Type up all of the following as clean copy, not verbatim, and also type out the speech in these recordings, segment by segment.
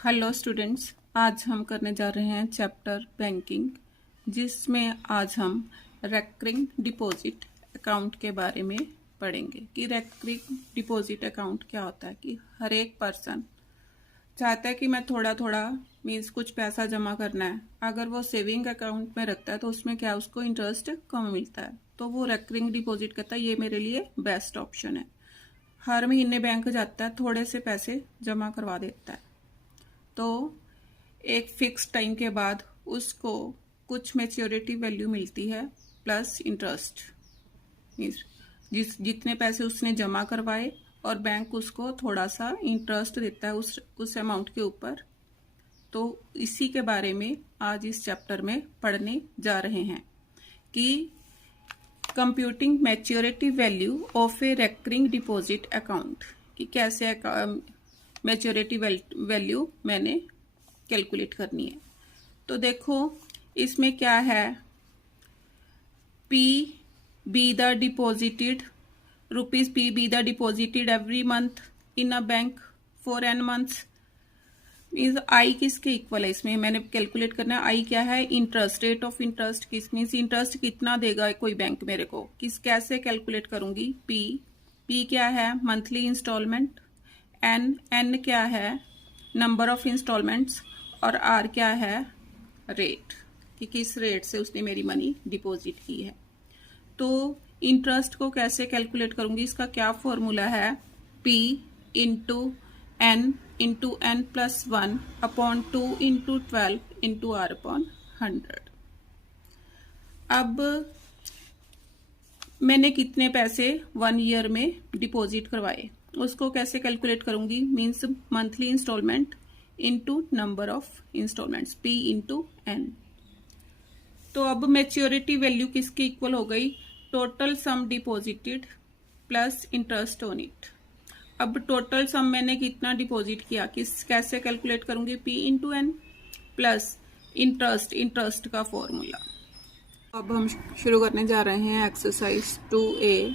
Hello students, आज हम करने जा रहे हैं चैप्टर बैंकिंग, जिसमें आज हम रेकरिंग डिपॉजिट अकाउंट के बारे में पढ़ेंगे कि रेकरिंग डिपॉजिट अकाउंट क्या होता है। कि हर एक पर्सन चाहता है कि मैं थोड़ा थोड़ा मीन्स कुछ पैसा जमा करना है। अगर वो सेविंग अकाउंट में रखता है तो उसमें क्या उसको इंटरेस्ट कम मिलता है, तो वो रेकरिंग डिपॉजिट कहता है ये मेरे लिए बेस्ट ऑप्शन है। हर महीने बैंक जाता है, थोड़े से पैसे जमा करवा देता है, तो एक फिक्स टाइम के बाद उसको कुछ मैच्योरिटी वैल्यू मिलती है प्लस इंटरेस्ट। मीन्स जितने पैसे उसने जमा करवाए और बैंक उसको थोड़ा सा इंटरेस्ट देता है उस अमाउंट के ऊपर। तो इसी के बारे में आज इस चैप्टर में पढ़ने जा रहे हैं कि computing maturity value of A recurring deposit account, कि कैसे मैच्योरिटी वैल्यू मैंने कैलकुलेट करनी है। तो देखो इसमें क्या है, P be the deposited rupees, P be the deposited every month in a bank for N months. Means I किसके इक्वल है, इसमें मैंने कैलकुलेट करना है। आई क्या है, इंटरेस्ट, रेट ऑफ इंटरेस्ट किस मीन्स इंटरेस्ट कितना देगा कोई बैंक मेरे को, कैसे कैलकुलेट करूंगी। पी क्या है, मंथली इंस्टॉलमेंट। एन क्या है, नंबर ऑफ इंस्टॉलमेंट्स। और आर क्या है, रेट, कि किस रेट से उसने मेरी मनी डिपॉजिट की है। तो इंटरेस्ट को कैसे कैलकुलेट करूंगी, इसका क्या फॉर्मूला है, P into N plus 1 upon 2 into 12 into R upon 100। अब मैंने कितने पैसे 1 ईयर में डिपॉजिट करवाए, उसको कैसे कैलकुलेट करूंगी। Means monthly instalment into number of instalments, P into N. तो अब मैच्योरिटी वैल्यू किसकी इक्वल हो गई, total sum deposited plus interest on it. अब टोटल सम मैंने कितना डिपॉजिट किया, कैसे कैलकुलेट करूंगी, P into N plus interest का फॉर्मूला। अब हम शुरू करने जा रहे हैं exercise 2A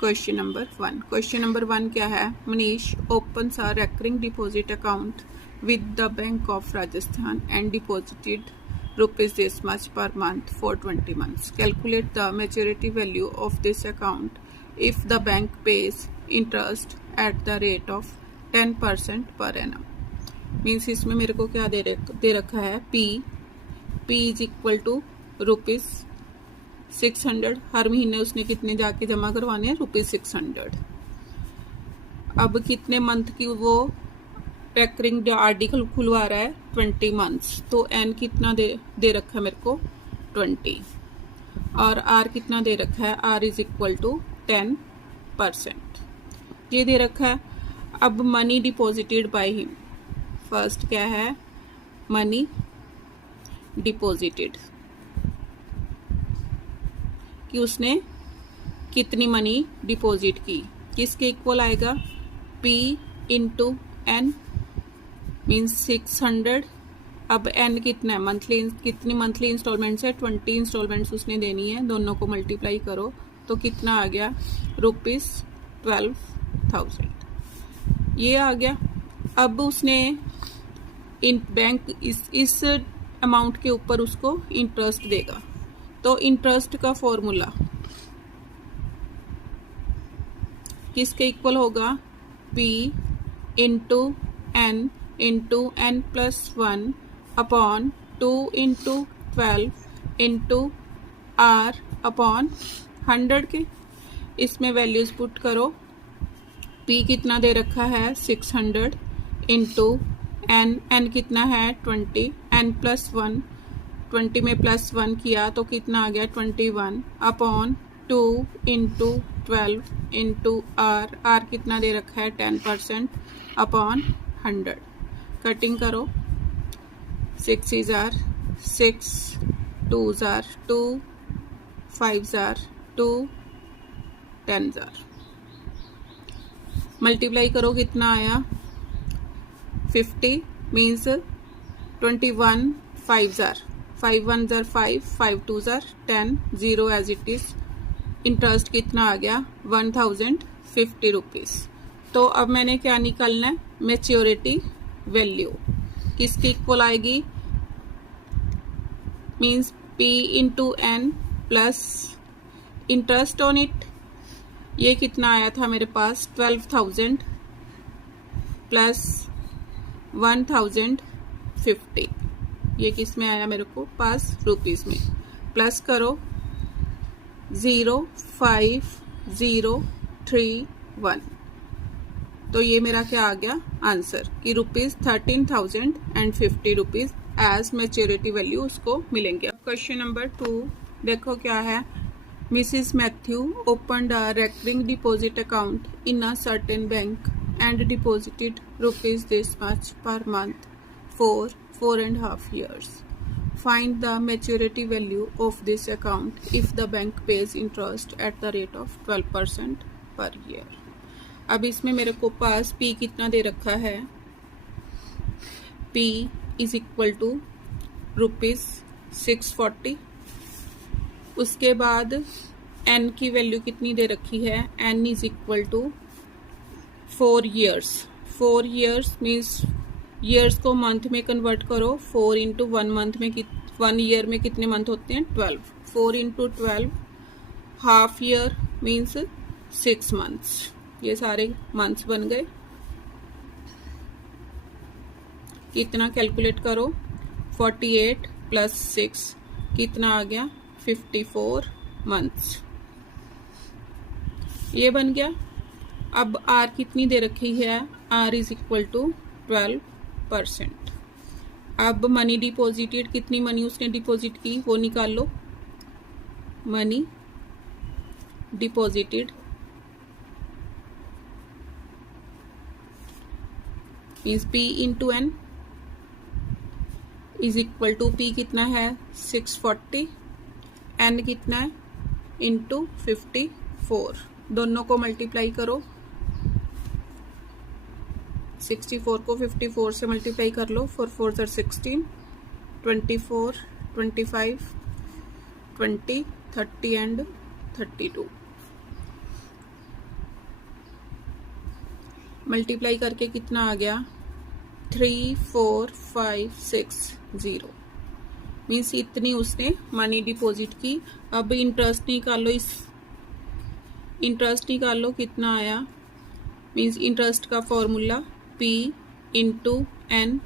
question number 1। Question number 1 क्या है, Manish opens a recurring deposit account with the Bank of Rajasthan and deposited rupees this much per month for 20 months. Calculate the maturity value of this account if the bank pays interest at the rate of 10% per annum. Means इसमें मेरे को क्या दे रखा है, P is equal to rupees 600। हर महीने उसने कितने जाके जमा करवाने हैं, रुपीज 600। अब कितने मंथ की वो रेकरिंग आरडी खुलवा रहा है, 20 मंथ्स। तो एन कितना दे रखा है मेरे को, 20। और आर कितना दे रखा है, आर इज इक्वल टू 10%, ये दे रखा है। अब money deposited by him, first क्या है, मनी डिपॉजिटेड, कि उसने कितनी मनी डिपॉजिट की, किसके इक्वल आएगा, P इंटू एन मीन्स 600। अब एन कितना है, मंथली, कितनी मंथली इंस्टॉलमेंट्स है, 20 इंस्टॉलमेंट्स उसने देनी है, दोनों को मल्टीप्लाई करो तो कितना आ गया, रुपीज 12,000, ये आ गया। अब उसने बैंक इस अमाउंट के ऊपर उसको इंटरेस्ट देगा, तो इंटरेस्ट का फॉर्मूला किसके इक्वल होगा, P into N plus 1 upon 2 into 12 into R upon 100 के। इसमें वैल्यूज पुट करो, P कितना दे रखा है, 600 इंटू एन कितना है, 20, एन प्लस 1, 20 में प्लस 1 किया तो कितना आ गया, 21 अपॉन 2 इंटू 12 इंटू आर कितना दे रखा है, 10% अपॉन 100। कटिंग करो, 6 is 6, 2 is 2, 5 is 2, 10 is। Multiply करो, कितना आया, 50 means 21, 5 is 5 1 is 5, 5 2 is 10, 0 as it is. Interest कितना आ गया, 1050 रुपीज। तो अब मैंने क्या निकालना है, मैच्योरिटी वैल्यू। किसकी इक्वल आएगी, means P into N plus interest on it. ये कितना आया था मेरे पास 12,000 प्लस 1,050। ये किस में आया मेरे को पास, रुपीज में। प्लस करो 05031। तो ये मेरा क्या आ गया आंसर कि ₹13,050 रुपीज एज मैच्योरिटी वैल्यू उसको मिलेंगे। अब क्वेश्चन नंबर 2 देखो क्या है। Mrs Matthew opened a recurring deposit account in a certain bank and deposited rupees this much per month for 4.5 years. Find the maturity value of this account if the bank pays interest at the rate of 12% per year. अब इसमें मेरे को पास P कितना दे रखा है, P is equal to ₹640। उसके बाद N की वैल्यू कितनी दे रखी है, N is equal to 4 years। 4 years means years को मंथ में कन्वर्ट करो। 4 इंटू 1 मंथ में 1 ईयर में कितने मंथ होते हैं, 12। 4 into 12 half year means 6 months. ये सारे मंथ्स बन गए। कितना कैलकुलेट करो, 48 प्लस 6 कितना आ गया, 54 मंथ्स। ये बन गया। अब R कितनी दे रखी है, R इज इक्वल टू 12%। अब मनी डिपॉजिटेड, कितनी मनी उसने डिपॉजिट की वो निकाल लो। Money deposited means P into N is equal to P कितना है 640, एन कितना है इंटू 54। दोनों को मल्टीप्लाई करो। 64 को 54 से मल्टीप्लाई कर लो। 4 4 16, 24, 25, 20, 30 एंड 32। मल्टीप्लाई करके कितना आ गया, 34560। मीन्स इतनी उसने मनी डिपॉजिट की। अब इंटरेस्ट निकालो, इस इंटरेस्ट निकालो कितना आया। मीन्स इंटरेस्ट का formula P into N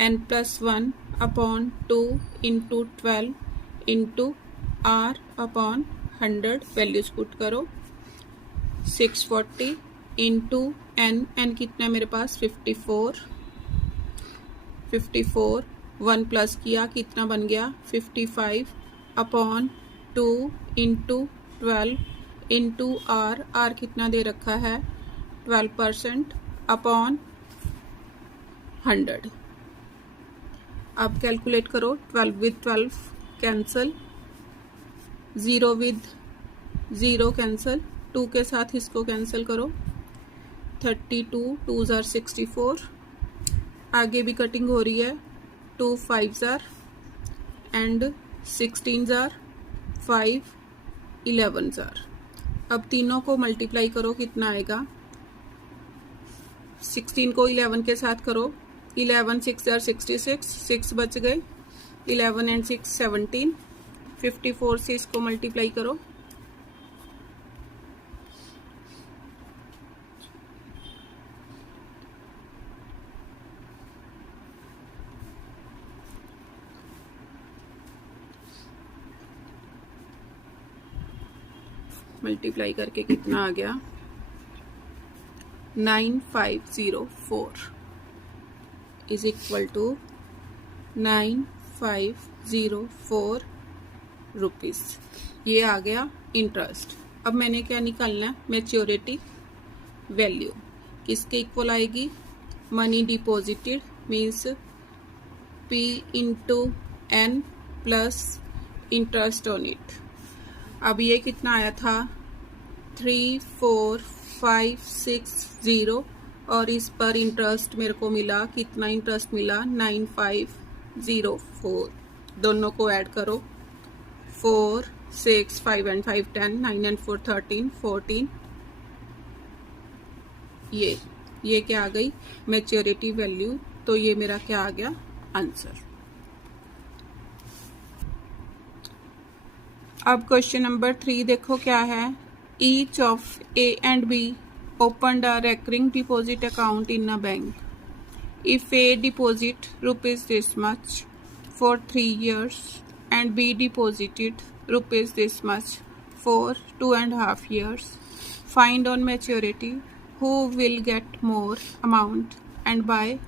plus 1 upon 2 into 12 into R upon 100। Values put करो। 640 इंटू एन कितना मेरे पास 54। 1 प्लस किया कितना बन गया 55 अपॉन 2 इंटू 12 इंटू R कितना दे रखा है 12% अपॉन 100। अब कैलकुलेट करो। 12 विद 12 कैंसल, 0 विद 0 कैंसल, 2 के साथ इसको कैंसल करो। 32 2 जार 64। आगे भी कटिंग हो रही है। 2 5 जार एंड 16 जार 5 11 जार। अब तीनों को मल्टीप्लाई करो, कितना आएगा। 16 को 11 के साथ करो। 11 6 जार 66, 6 बच गए। 11 एंड 6 17। 54 से इसको मल्टीप्लाई करो। मल्टीप्लाई करके कितना आ गया 9504 इज इक्वल टू 9504 रुपीज। ये आ गया इंटरेस्ट। अब मैंने क्या निकालना है, मैच्योरिटी वैल्यू। किसके इक्वल आएगी, money deposited means P into N plus interest on it. अब ये कितना आया था 34560 और इस पर इंटरेस्ट मेरे को मिला, कितना इंटरेस्ट मिला 9504। दोनों को ऐड करो। 4 6 5 एंड 5 10, 9 एंड 4 13, 14। ये क्या आ गई मैच्योरिटी वैल्यू तो ये मेरा क्या आ गया आंसर। अब क्वेश्चन नंबर 3 देखो क्या है। Each of A and B opened a recurring deposit account in a bank. If A deposit rupees this much for 3 years and B deposited rupees this much for 2.5 years, find on maturity who will get more amount and by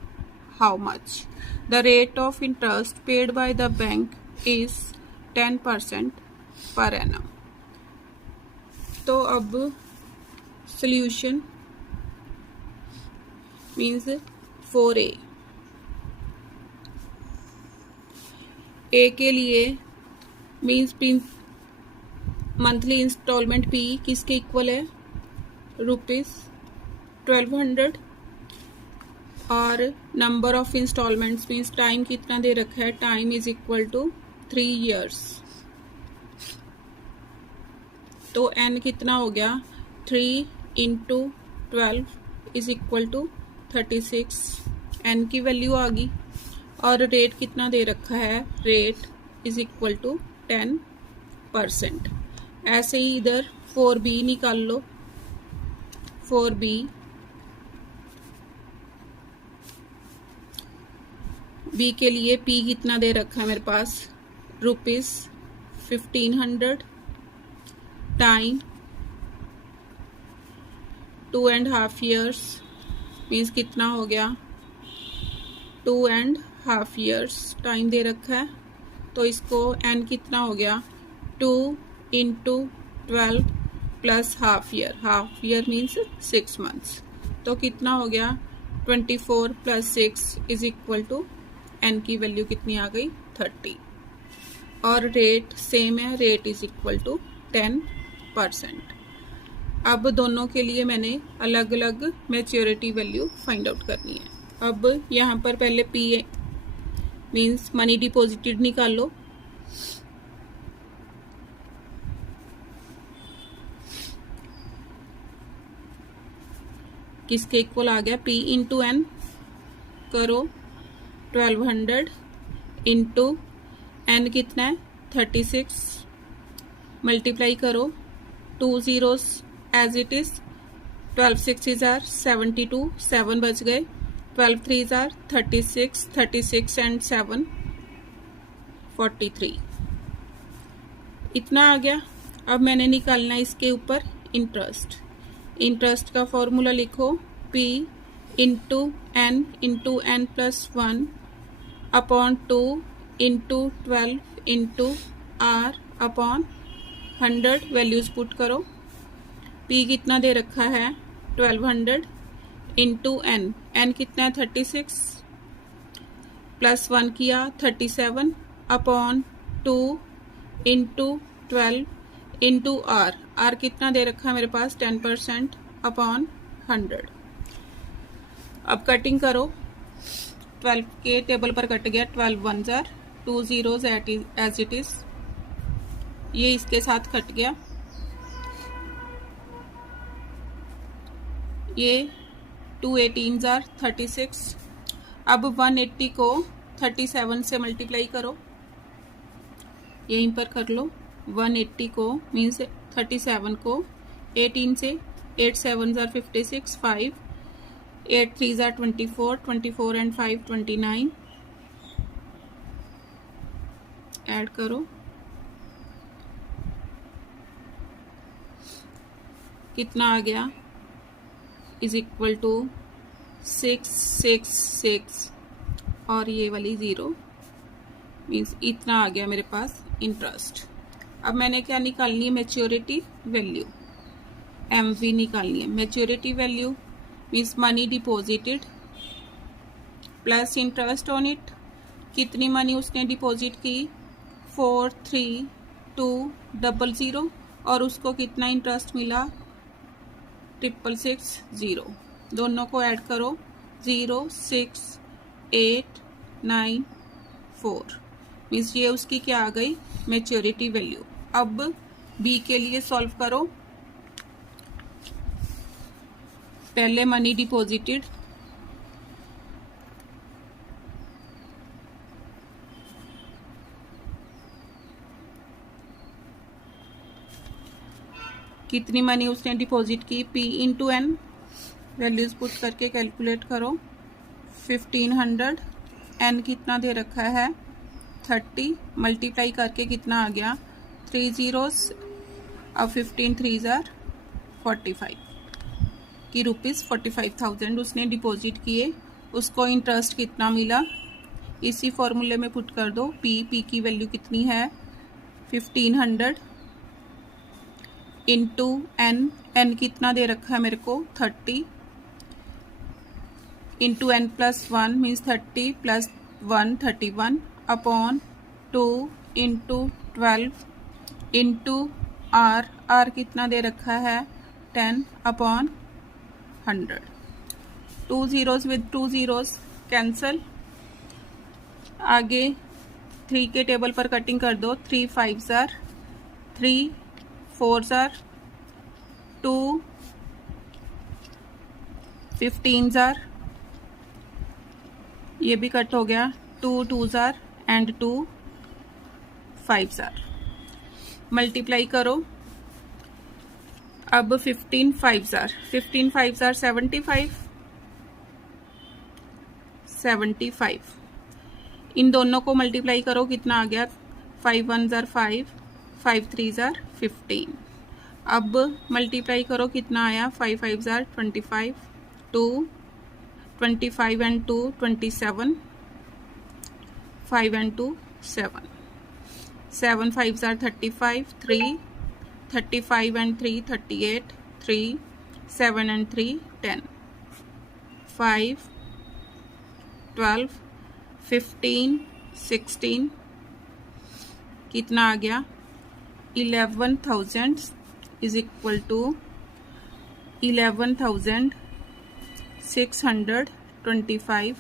how much. The rate of interest paid by the bank is 10% per annum. तो अब solution means for A के लिए means monthly instalment P किसके equal है ₹1200 और number of instalments means time कितना दे रखा है, time is equal to 3 years। तो n कितना हो गया 3 × 12 इज इक्वल टू 36। n की वैल्यू आ गई और रेट कितना दे रखा है, रेट इज इक्वल टू 10%। ऐसे ही इधर 4B निकाल लो। 4B B के लिए P कितना दे रखा है मेरे पास ₹1500 टाइम 2.5 years मीन्स कितना हो गया 2.5 years टाइम दे रखा है। तो इसको n कितना हो गया 2 × 12 plus half year means 6 months। तो कितना हो गया 24 + 6 इज इक्वल टू n की वैल्यू कितनी आ गई 30 और रेट सेम है, रेट इज इक्वल टू 10%। अब दोनों के लिए मैंने अलग अलग मैच्योरिटी वैल्यू फाइंड आउट करनी है। अब यहाँ पर पहले P मीन्स मनी डिपॉजिटेड निकाल लो। किसके इक्वल आ गया P × n करो 1200 इंटू n कितना है 36 मल्टीप्लाई करो 2 zeros as it is 12 6s are 72 7 बच गए 12 3s are 36 36 and 7 43 इतना आ गया। अब मैंने निकालना है इसके ऊपर इंटरेस्ट का फॉर्मूला लिखो P × n × n+1 upon 2 × 12 × r upon 100 values put करो। P कितना दे रखा है 1200 इंटू n कितना है 36 +1 किया 37 अपॉन 2 × 12 इंटू r कितना दे रखा है मेरे पास 10% अपॉन 100। अब कटिंग करो 12 के टेबल पर कट गया 12 1s are 2 zeros as it is, ये इसके साथ कट गया, ये 2 18s are 36। अब 180 को 37 से मल्टीप्लाई करो, यहीं पर कर लो 180 को मीन्स 37 को 18 से 8 7s are 56 5 8 3s are 24 24 and 5 29 add करो कितना आ गया इज इक्वल टू 666 और ये वाली 0 मीन्स इतना आ गया मेरे पास इंटरेस्ट। अब मैंने क्या निकालनी है मैच्योरिटी वैल्यू MV निकालनी है। Maturity value means money deposited plus interest on it, कितनी मनी उसने डिपॉजिट की 43200 और उसको कितना इंटरेस्ट मिला 666 दोनों को ऐड करो 06894 मीन्स ये उसकी क्या आ गई मैच्योरिटी वैल्यू। अब बी के लिए सॉल्व करो, पहले मनी डिपॉजिटेड कितनी मनी उसने डिपॉजिट की, P into n, values put करके कैलकुलेट करो। 1500, एन कितना दे रखा है 30, मल्टीप्लाई करके कितना आ गया 3 zeros, अब 15 3s are 45 की ₹45,000 उसने डिपॉजिट किए। उसको इंटरेस्ट कितना मिला, इसी फॉर्मूले में पुट कर दो। पी की वैल्यू कितनी है 1500 इंटू एन कितना दे रखा है मेरे को 30, into N plus 1 means 30 plus 1 31 upon 2 into 12 into R कितना दे रखा है 10 upon 100। 2 zeros with 2 zeros cancel. आगे 3 के टेबल पर कटिंग कर दो। 3 5s are 3, 4s are 2, 15s are, ये भी कट हो गया। 2 2s are and 2 5s are। Multiply करो। अब 15 5s are 75। इन दोनों को मल्टीप्लाई करो, कितना आ गया 5 1s are 5, 5 3s are 15। अब मल्टीप्लाई करो, कितना आया 5 5s are 25, 2 25 and 2 27, 5 and 2 7, 7 5s are 35, 3 35 and 3 38, 3 7 and 3 10, 5 12 15 16, कितना आ गया 11,000 इज इक्वल टू 11,625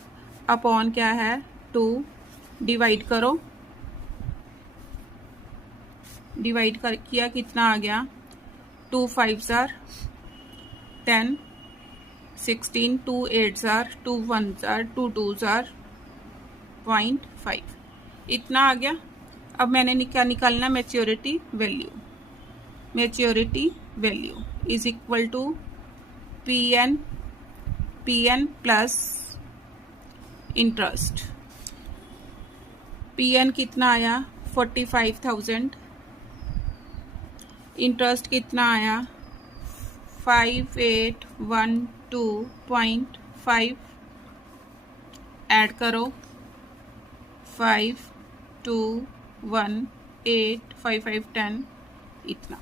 अपॉन क्या है 2, डिवाइड करो। डिवाइड कर किया, कितना आ गया 2 5s are 10, 16, 2 8s are 2 1s are 2 2s are 0.5, इतना आ गया। अब मैंने क्या निकालना, maturity value. Maturity value is equal to P n plus interest. P n कितना आया 45,000, इंटरेस्ट कितना आया 5812.5, ऐड करो 5 2 1 8 5 5 10, इतना।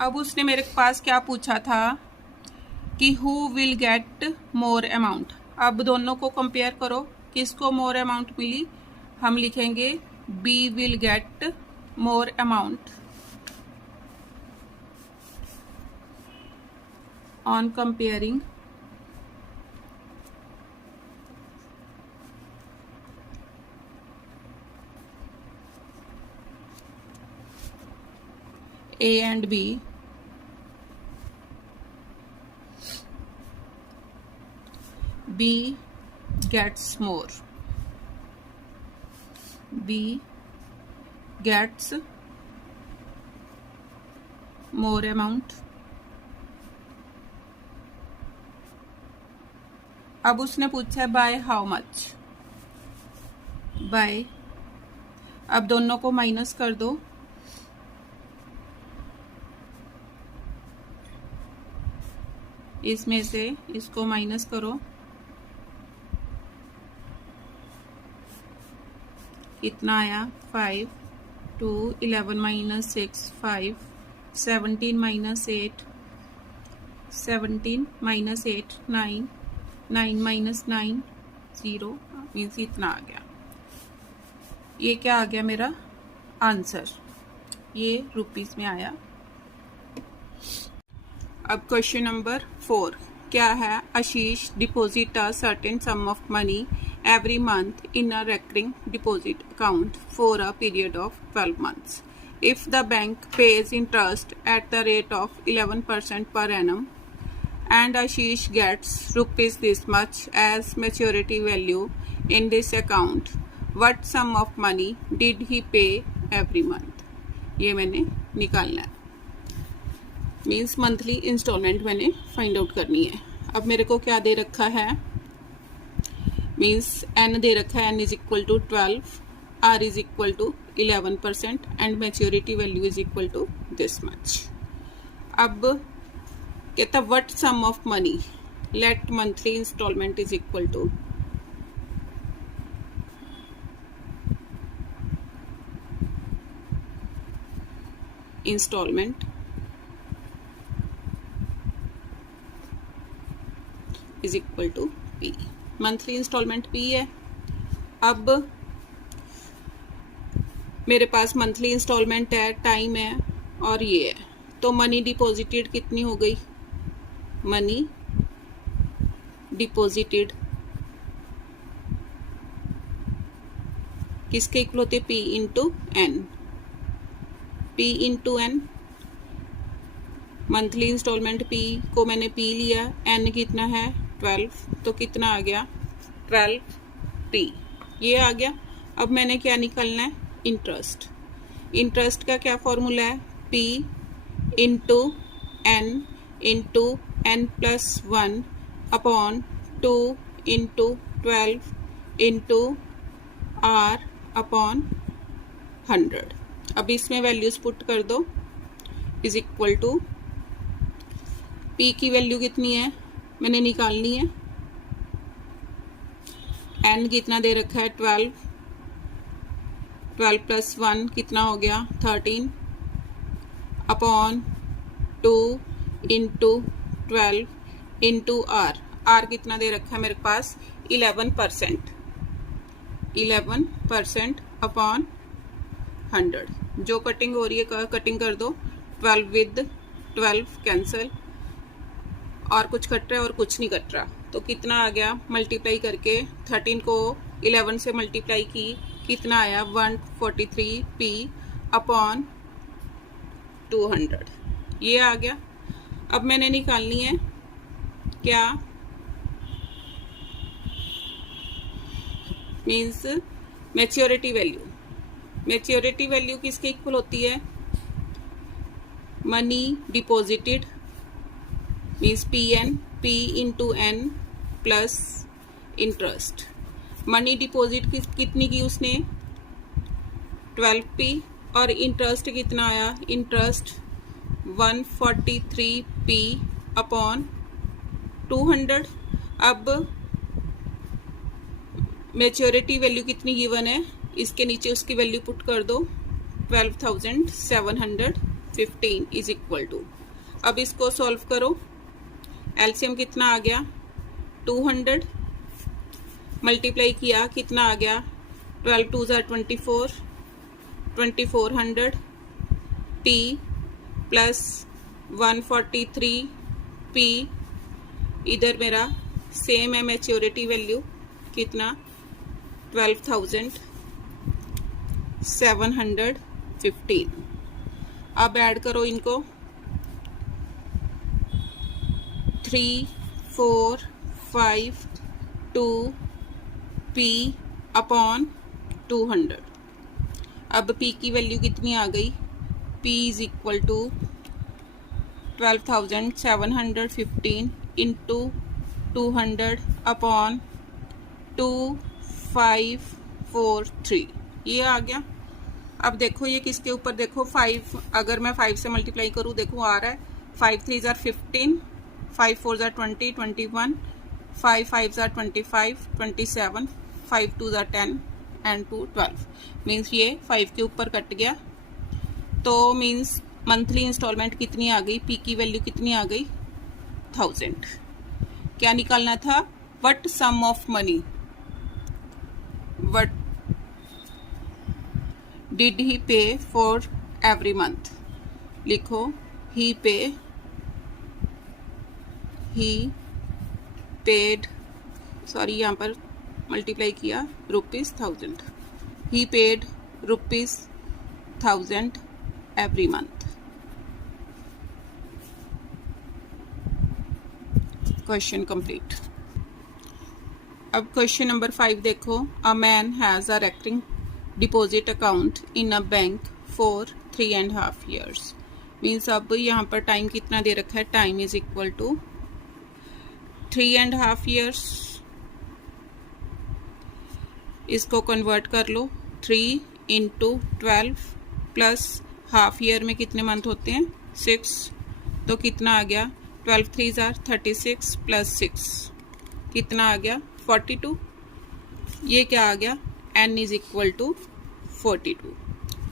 अब उसने मेरे पास क्या पूछा था कि who will get more amount. अब दोनों को कंपेयर करो, किसको मोर अमाउंट मिली, हम लिखेंगे B will get more amount on comparing A and B, B gets more, B gets more amount। अब उसने पूछा है बाय हाउ मच, बाय। अब दोनों को माइनस कर दो, इसमें से इसको माइनस करो, कितना आया 5 2 11 minus 6 5 17 minus 8 17 minus 8 9 9 minus 9 0 means इतना आ गया। ये क्या आ गया मेरा आंसर, ये रुपीस में आया। अब क्वेश्चन नंबर 4 क्या है, Ashish deposit a certain sum of money every month in a recurring deposit account for a period of 12 months। If the bank pays interest at the rate of 11% per annum and Ashish gets rupees this much as maturity value in this account, what sum of money did he pay every month। ये मैंने निकालना है। Means monthly instalment मैंने find out करनी है। अब मेरे को क्या दे रखा है, मीन्स एन दे रखा है, n is equal to 12, R is equal to 11% and maturity value is equal to this much. अब कहता what sum of money, let monthly instalment is equal to instalment is equal to P. Monthly instalment P है। अब मेरे पास monthly instalment है, time है और ये है, तो मनी डिपॉजिटेड कितनी हो गई, मनी डिपॉजिटेड किसके इक्वल होते, P into n, P into n. Monthly instalment P को मैंने पी लिया, एन कितना है 12, तो कितना आ गया 12 पी, ये आ गया। अब मैंने क्या निकालना है, इंटरेस्ट। इंटरेस्ट का क्या फॉर्मूला है, P into N plus 1 upon 2 into 12 into R upon 100। अब इसमें वैल्यूज पुट कर दो, इज इक्वल टू पी की वैल्यू कितनी है मैंने निकालनी है, एन कितना दे रखा है 12, 12 प्लस 1 कितना हो गया 13 upon 2 into 12 into R, R कितना दे रखा है मेरे पास 11%, 11% अपॉन 100। जो कटिंग हो रही है कटिंग कर दो, 12 विद 12 कैंसिल, और कुछ कट रहा है और कुछ नहीं कट रहा, तो कितना आ गया, मल्टीप्लाई करके 13 को 11 से मल्टीप्लाई की, कितना आया 143 पी अपॉन 200, ये आ गया। अब मैंने निकालनी है क्या, means maturity value. Maturity value किसके इक्वल होती है, money deposited means P n, P into N plus interest. Money deposit कितनी की उसने 12 पी, और इंटरेस्ट कितना आया, इंटरेस्ट 143 पी अपॉन 200। अब मैच्योरिटी वैल्यू कितनी गिवन है, इसके नीचे उसकी वैल्यू पुट कर दो, 12,715 इज इक्वल टू। अब इसको सॉल्व करो, एलसीएम कितना आ गया 200, मल्टीप्लाई किया कितना आ गया 12 2 ज़ा 24, 2400 पी प्लस 143 पी, इधर मेरा सेम है मैच्योरिटी वैल्यू कितना 12,715। अब ऐड करो इनको, 3 4 5 2 पी अपॉन 200। अब पी की वैल्यू कितनी आ गई, P is equal to 12,715 into 200 upon 2543, ये आ गया। अब देखो ये किसके ऊपर, देखो 5, अगर मैं 5 से मल्टीप्लाई करूँ, देखो आ रहा है 5 3 ज़ा 15, 5 4 ज़ा 20 21, 5 5 ज़ा 25 27, 5 2 ज़ा 10 एंड 2 12, मीन्स ये 5 के ऊपर कट गया। तो मीन्स मंथली इंस्टॉलमेंट कितनी आ गई, पी की वैल्यू कितनी आ गई 1000। क्या निकालना था, what sum of money, what did he pay for every month, लिखो ही पेड, सॉरी यहाँ पर मल्टीप्लाई किया ₹1000, he paid ₹1000 every month. Question complete. अब क्वेश्चन नंबर 5 देखो, a man has a recurring deposit account in a bank for 3.5 years मीन्स अब यहाँ पर टाइम कितना दे रखा है, time is equal to 3.5 years। इसको कन्वर्ट कर लो, 3 × 12 प्लस हाफ ईयर में कितने मंथ होते हैं, 6। तो कितना आ गया, 12 3 = 36 प्लस 6 कितना आ गया, 42। ये क्या आ गया, n इज इक्वल टू 42।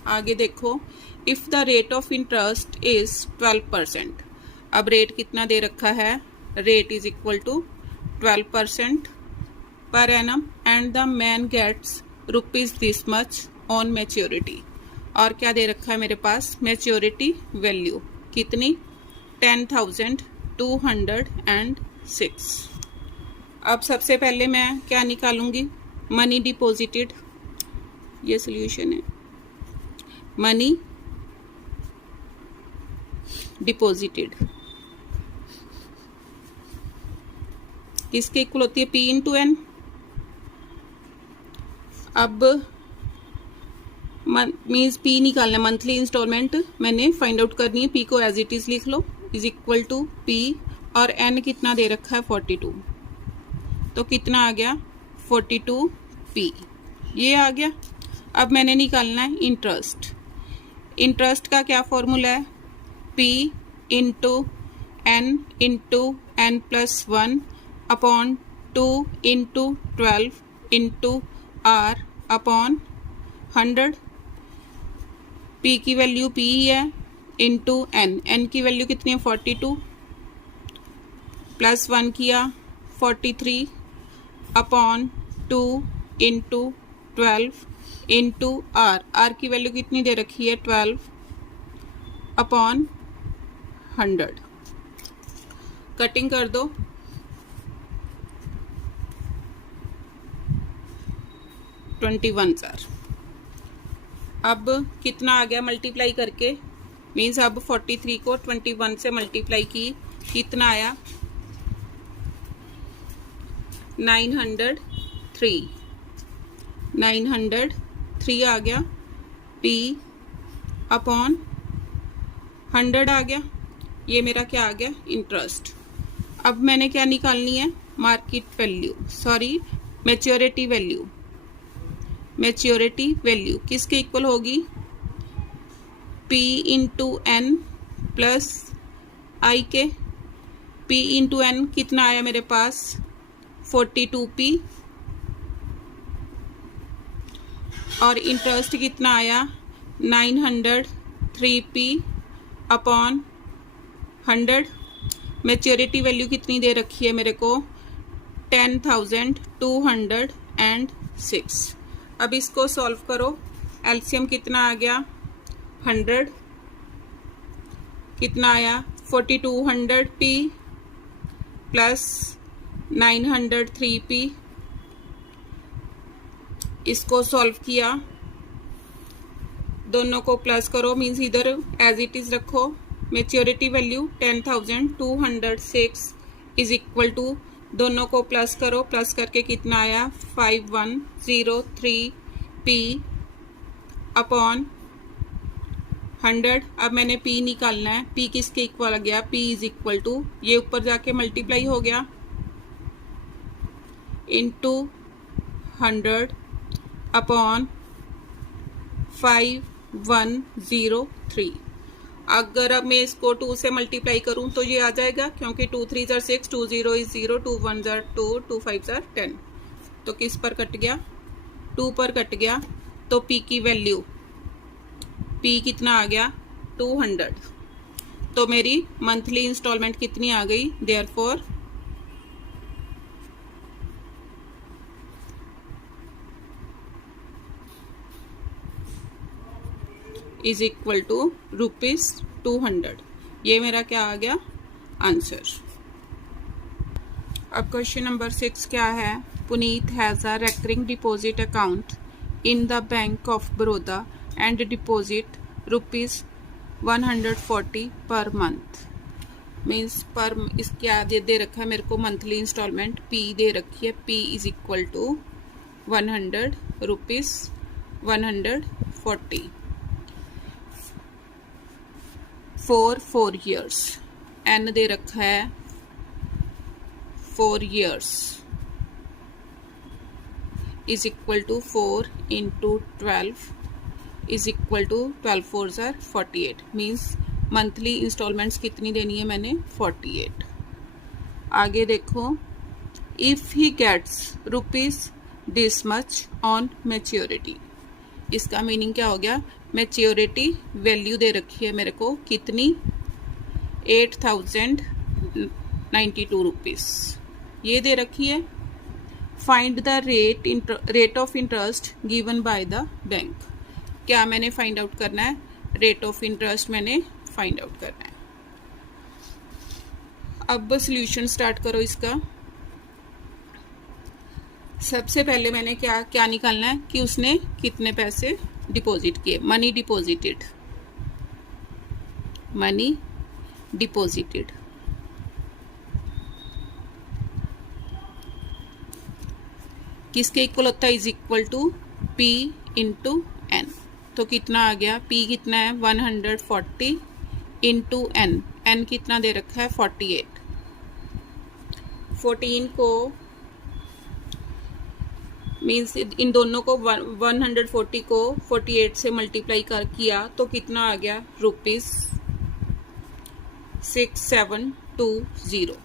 आगे देखो, if the rate of interest is 12%। अब रेट कितना दे रखा है, rate is equal to 12% per annum and the man gets rupees this much on maturity. और क्या दे रखा है मेरे पास, मैच्योरिटी वैल्यू कितनी, 10,206। अब सबसे पहले मैं क्या निकालूंगी, मनी डिपॉजिटेड। ये सोल्यूशन है, मनी डिपॉजिटेड किसके इक्वल होती है, P × N। अब मीन्स P निकालना, मंथली इंस्टॉलमेंट मैंने फाइंड आउट करनी है। P को एज इट इज लिख लो, इज इक्वल टू P और N कितना दे रखा है, 42। तो कितना आ गया, 42P, ये आ गया। अब मैंने निकालना है इंटरेस्ट। इंटरेस्ट का क्या फॉर्मूला है, P × N × N+1 upon 2 × 12 × R upon 100। P की वैल्यू P ही है, इंटू N की वैल्यू कितनी है, 42 प्लस 1 किया 43 अपॉन 2 × 12 × R की वैल्यू कितनी दे रखी है, 12 अपॉन 100। कटिंग कर दो, 21,000। अब कितना आ गया मल्टीप्लाई करके, मीन्स अब 43 को 21 से मल्टीप्लाई की, कितना आया, 903 आ गया। P अपॉन 100 आ गया। ये मेरा क्या आ गया, इंटरेस्ट। अब मैंने क्या निकालनी है, market value, sorry maturity value. Maturity value किसके इक्वल होगी, P × N प्लस I के। P × N कितना आया मेरे पास, 42P और इंटरेस्ट कितना आया, 903P अपॉन 100। मैच्योरिटी वैल्यू कितनी दे रखी है मेरे को, 10,206। अब इसको सॉल्व करो, एलसीएम कितना आ गया, 100 कितना आया, 4200P प्लस 903P। इसको सॉल्व किया, दोनों को प्लस करो, मीन्स इधर एज इट इज रखो। Maturity value 10,206 is equal to, दोनों को प्लस करो, प्लस करके कितना आया, 5103P अपॉन 100। अब मैंने P निकालना है, P किसके इक्वल आ गया, P इज इक्वल टू, ये ऊपर जाके मल्टीप्लाई हो गया, इंटू 100 अपॉन 5103। अगर अब मैं इसको 2 से मल्टीप्लाई करूं तो ये आ जाएगा, क्योंकि 2 3 = 6, 2 0 = 0, 2 1 = 2, 2 5 = 10। तो किस पर कट गया, 2 पर कट गया। तो P की वैल्यू, P कितना आ गया, 200। तो मेरी मंथली इंस्टॉलमेंट कितनी आ गई, देयरफॉर इज इक्वल टू ₹200। ये मेरा क्या आ गया, आंसर। अब क्वेश्चन नंबर 6 क्या है, Puneet has a recurring deposit account in the bank of Baroda and deposit ₹140 per month. Means पर इसके आगे दे रखा है मेरे को मंथली इंस्टॉलमेंट, P दे रखी है, P is equal to 100 rupees 140। For 4 years, n दे रखा है 4 years is equal to 4 into 12 is equal to 12 4s are 48, means monthly instalments कितनी देनी है मैंने 48। आगे देखो, if he gets rupees this much on maturity, इसका मीनिंग क्या हो गया, मैच्योरिटी वैल्यू दे रखी है मेरे को कितनी 8092 रुपीज ये दे रखी है। Find the rate of interest given by the bank, क्या मैंने फाइंड आउट करना है, रेट ऑफ इंटरेस्ट मैंने फाइंड आउट करना है। अब सॉल्यूशन स्टार्ट करो इसका। सबसे पहले मैंने क्या निकालना है कि उसने कितने पैसे डिपॉजिट किए, मनी डिपॉजिटेड किसके इक्वल होता है, is equal to P into N. तो कितना आ गया, P कितना है 140 इंटू एन, एन कितना दे रखा है 48। 14 को मीन्स इन दोनों को 140 को 48 से मल्टीप्लाई किया तो कितना आ गया ₹6720,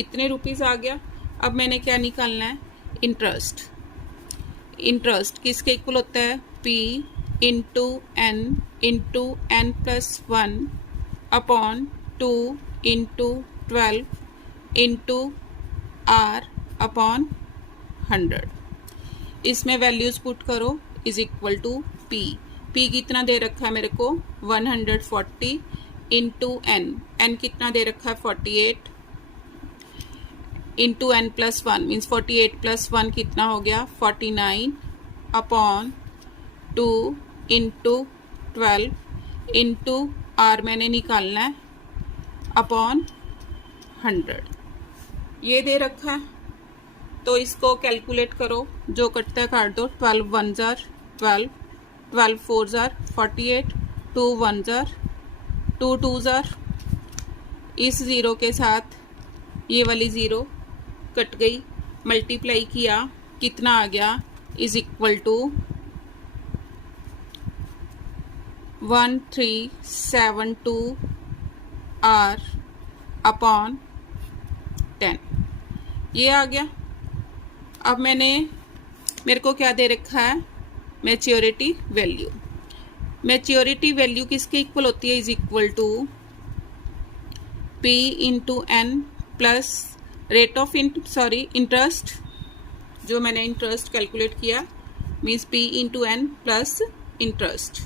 इतने रुपीस आ गया। अब मैंने क्या निकालना है, इंटरेस्ट किसके इक्वल होता है, P into N plus 1 upon 2 into 12 into R upon 100। इसमें वैल्यूज पुट करो, इज इक्वल टू P कितना दे रखा है मेरे को 140 इंटू एन कितना दे रखा है 48 into N plus 1 means 48 plus 1 कितना हो गया 49 अपॉन 2 इंटू 12 इंटू R मैंने निकालना है अपॉन 100, ये दे रखा है। तो इसको कैलकुलेट करो, जो कटता है काट दो, 12 1s are 12, 12 4s are 48, 2 1s are 2 2s are, इस ज़ीरो के साथ ये वाली ज़ीरो कट गई, मल्टीप्लाई किया कितना आ गया, is equal to 1372 R upon 10, ये आ गया। अब मेरे को क्या दे रखा है, मैच्योरिटी वैल्यू किसके इक्वल होती है, is equal to P into N plus rate of interest, जो मैंने इंटरेस्ट कैलकुलेट किया means P into N plus interest.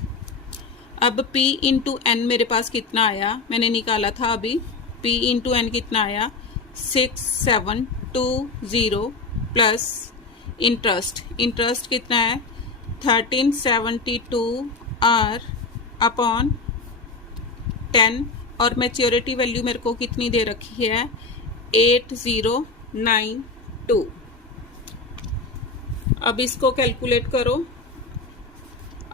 अब P इंटू एन मेरे पास कितना आया, मैंने निकाला था अभी, P इंटू एन कितना आया 6720 प्लस इंटरेस्ट कितना है 1372 R अपॉन 10, और मैच्योरिटी वैल्यू मेरे को कितनी दे रखी है 8092। अब इसको कैलकुलेट करो।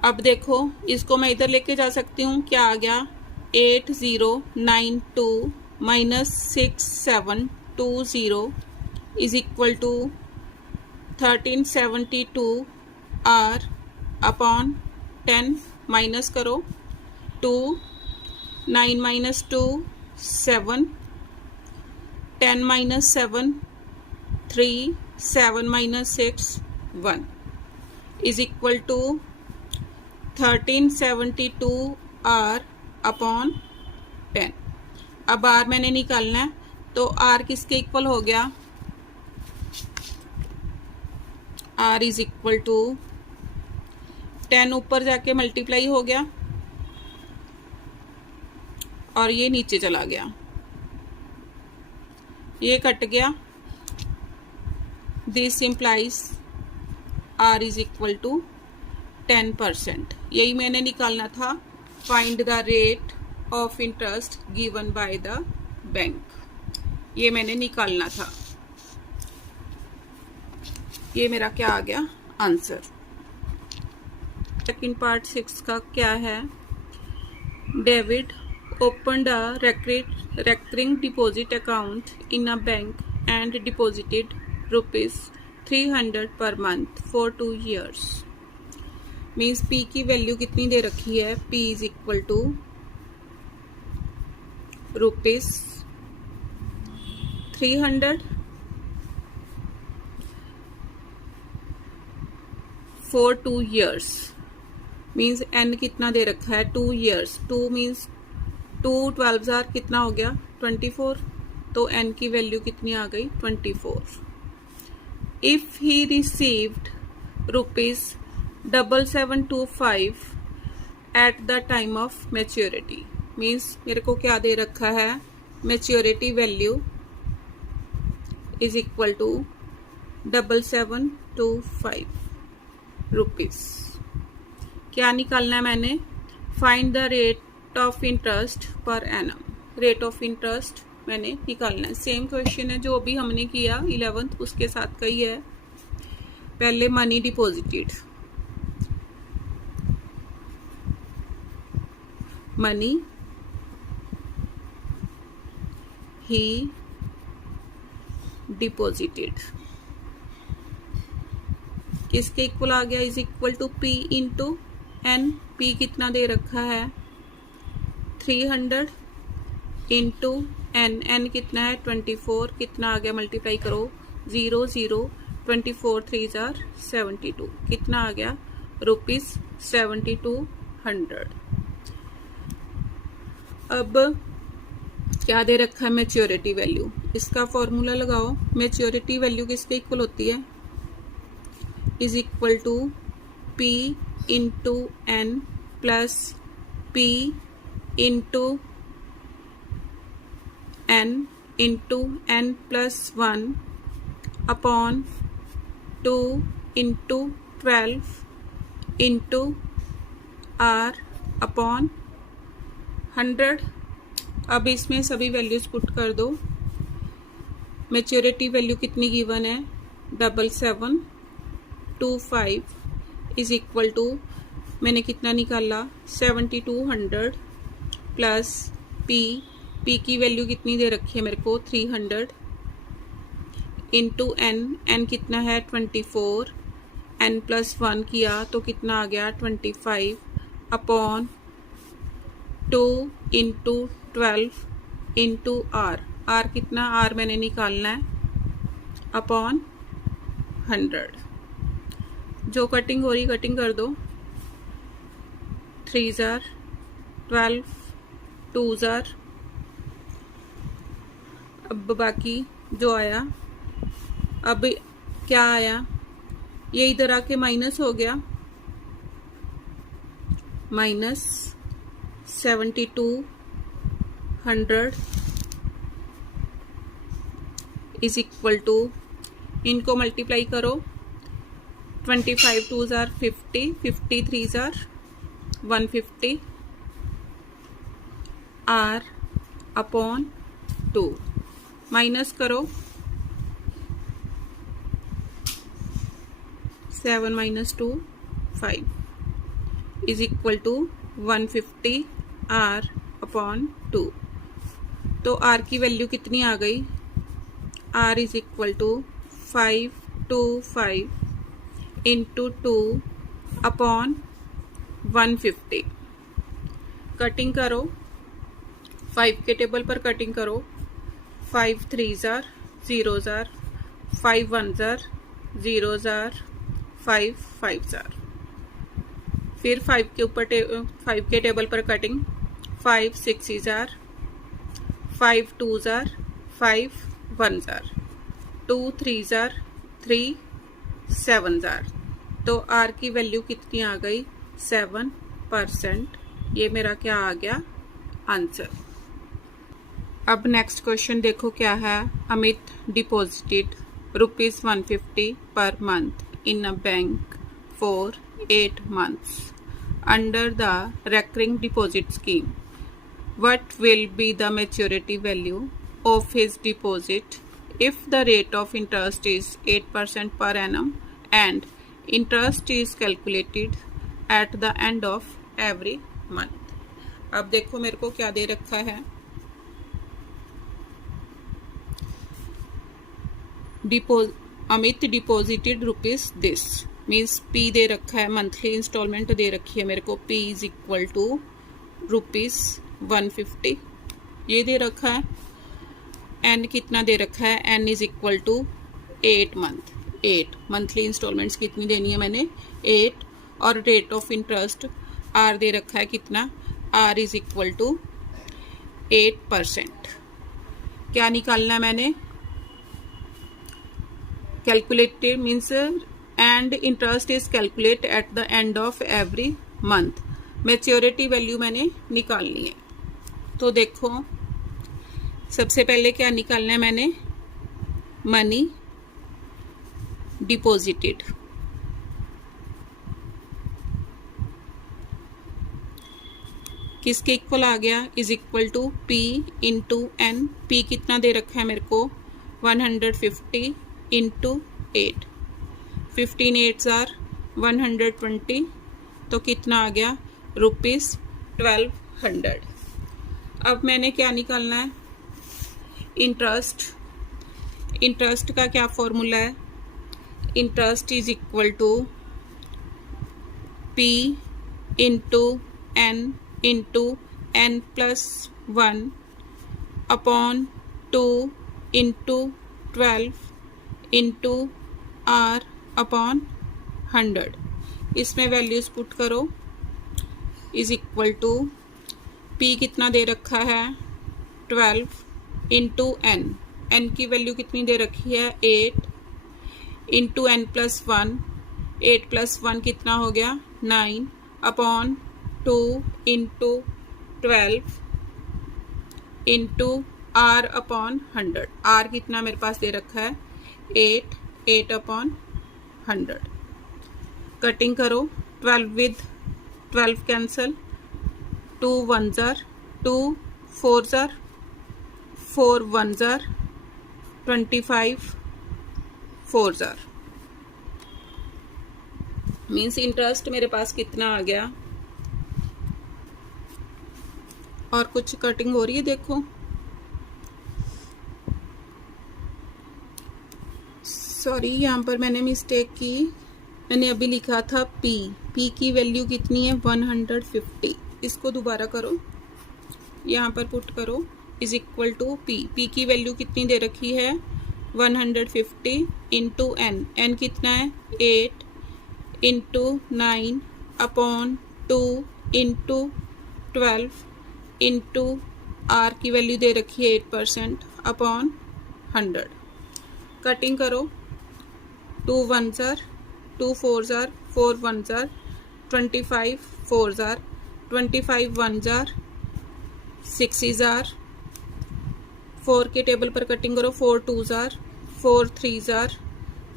अब देखो, इसको मैं इधर लेके जा सकती हूँ, क्या आ गया 8092 minus 6720 is equal to 1372 R upon 10, minus करो 2 9 minus 2 7, 10 minus 7 3, 7 minus 6 1 is equal to 1372 R upon 10। अब R मैंने निकालना है, तो R किसके इक्वल हो गया, R इज इक्वल टू 10 ऊपर जाके मल्टीप्लाई हो गया और ये नीचे चला गया, ये कट गया। This implies R is equal to 10%, यही मैंने निकालना था। Find the rate of interest given by the bank, ये मैंने निकालना था। ये मेरा क्या आ गया आंसर। सेकंड पार्ट 6 का क्या है, debit opened a recurring deposit account in a bank and deposited rupees 300 per month for 2 years. Means P की वैल्यू कितनी दे रखी है, P is equal to rupees 300 for 2 years. Means N कितना दे रखा है, 2 years. 2 मीन्स 2 12 कितना हो गया, 24. तो N की वैल्यू कितनी आ गई, 24. If he received rupees 7725 at the time of maturity. Means मेरे को क्या दे रखा है, maturity value is equal to 7725 rupees. क्या निकालना है मैंने, find the rate of interest per annum. Rate of interest मैंने निकालना है. सेम क्वेश्चन है जो अभी हमने किया 11th, उसके साथ का ही है. पहले मनी डिपॉजिटेड, मनी ही डिपॉजिटेड किसके इक्वल आ गया, is equal to P into n. P कितना दे रखा है, 300 इंटू एन. एन कितना है, 24. कितना आ गया, मल्टीप्लाई करो, 0 0 24 3 72. कितना आ गया, रुपीज 7200. अब क्या दे रखा है, मैच्योरिटी वैल्यू. इसका फॉर्मूला लगाओ. मैच्योरिटी वैल्यू किसके इक्वल होती है, is equal to P into N plus P into n into N plus 1 upon 2 into 12 into R upon 100. अब इसमें सभी वैल्यूज पुट कर दो. मैच्योरिटी वैल्यू कितनी गिवन है, 7725 इज इक्वल टू, मैंने कितना निकाला, 7200 प्लस P की वैल्यू कितनी दे रखी है मेरे को, 300 इंटू एन कितना है, 24. एन प्लस 1 किया तो कितना आ गया, 25 अपॉन 2 इंटू 12 इंटू आर कितना, आर मैंने निकालना है, अपॉन 100. जो कटिंग हो रही कटिंग कर दो. 3 जार 12, 2 जार. अब बाकी जो आया, अब क्या आया, ये इधर आके माइनस हो गया, माइनस 7200 इज इक्वल टू, इनको मल्टीप्लाई करो, 25 2 जार 50, 50 3 जार 150 R अपॉन 2. माइनस करो, 7 minus 2 5 is equal to 150 R अपॉन 2. तो R की वैल्यू कितनी आ गई, R is equal to 525 into 2 upon 150. Cutting करो, 5 के टेबल पर कटिंग करो. 5 3 जार 0 जार, 5 1 जार 0 जार, 5 5 जार. फिर 5 के ऊपर 5 के टेबल पर cutting, 5 6 jar, 5 2 jar, 5 1 jar, 2 3 jar 3 7 jar. तो R की वैल्यू कितनी आ गई, 7%. ये मेरा क्या आ गया, आंसर. अब नेक्स्ट क्वेश्चन देखो क्या है. Amit deposited ₹150 per month in a bank for 8 months under the recurring deposit scheme. What will be the maturity value of his deposit if the rate of interest is 8% per annum and interest is calculated at the end of every month? अब देखो मेरे को क्या दे रखा है, Amit deposited rupees this, means P दे रखा है, मंथली इंस्टॉलमेंट दे रखी है मेरे को, पी इज इक्वल टू ₹150 ये दे रखा है। एन कितना दे रखा है, n is equal to 8 month, 8 monthly instalments कितनी देनी है मैंने, 8। और रेट ऑफ इंटरेस्ट आर दे रखा है कितना, आर इज इक्वल टू 8%। क्या निकालना है मैंने, calculated means and interest is calculate at the end of every month. Maturity value मैंने निकालनी है। तो देखो सबसे पहले क्या निकालना है मैंने, मनी डिपॉजिटेड, किसके इक्वल आ गया, is equal to P into n. P कितना दे रखा है मेरे को, 150 इंटू 8, 15 8s आर 120, तो कितना आ गया, ₹1200। अब मैंने क्या निकालना है, इंटरेस्ट। इंटरेस्ट का क्या फॉर्मूला है, interest is equal to P into N plus 1 upon 2 into 12 into R upon 100। इसमें वैल्यूज पुट करो, इज इक्वल टू पी कितना दे रखा है 12 इंटू एन, एन की वैल्यू कितनी दे रखी है 8 इंटू एन प्लस 1, 8 प्लस 1 कितना हो गया 9 upon 2 into 12 into R upon 100। R कितना मेरे पास दे रखा है 8 अपॉन 100। कटिंग करो, 12 with 12 cancel, 2 1s are 2 4s are 4 1s are 25 4s are, means interest मेरे पास कितना आ गया। और कुछ कटिंग हो रही है देखो, सॉरी यहाँ पर मैंने मिस्टेक की, मैंने अभी लिखा था पी की वैल्यू कितनी है 150, इसको दोबारा करो, यहाँ पर पुट करो, इज इक्वल टू पी की वैल्यू कितनी दे रखी है 150 इंटू एन कितना है 8 into 9 upon 2 into 12 into R की वैल्यू दे रखी है 8% अपॉन 100। कटिंग करो, 2 1s are 2 4s are 4 1s are 25 4s are 25 1s are 6s are 4 के टेबल पर कटिंग करो, 4 2s are 4 3s are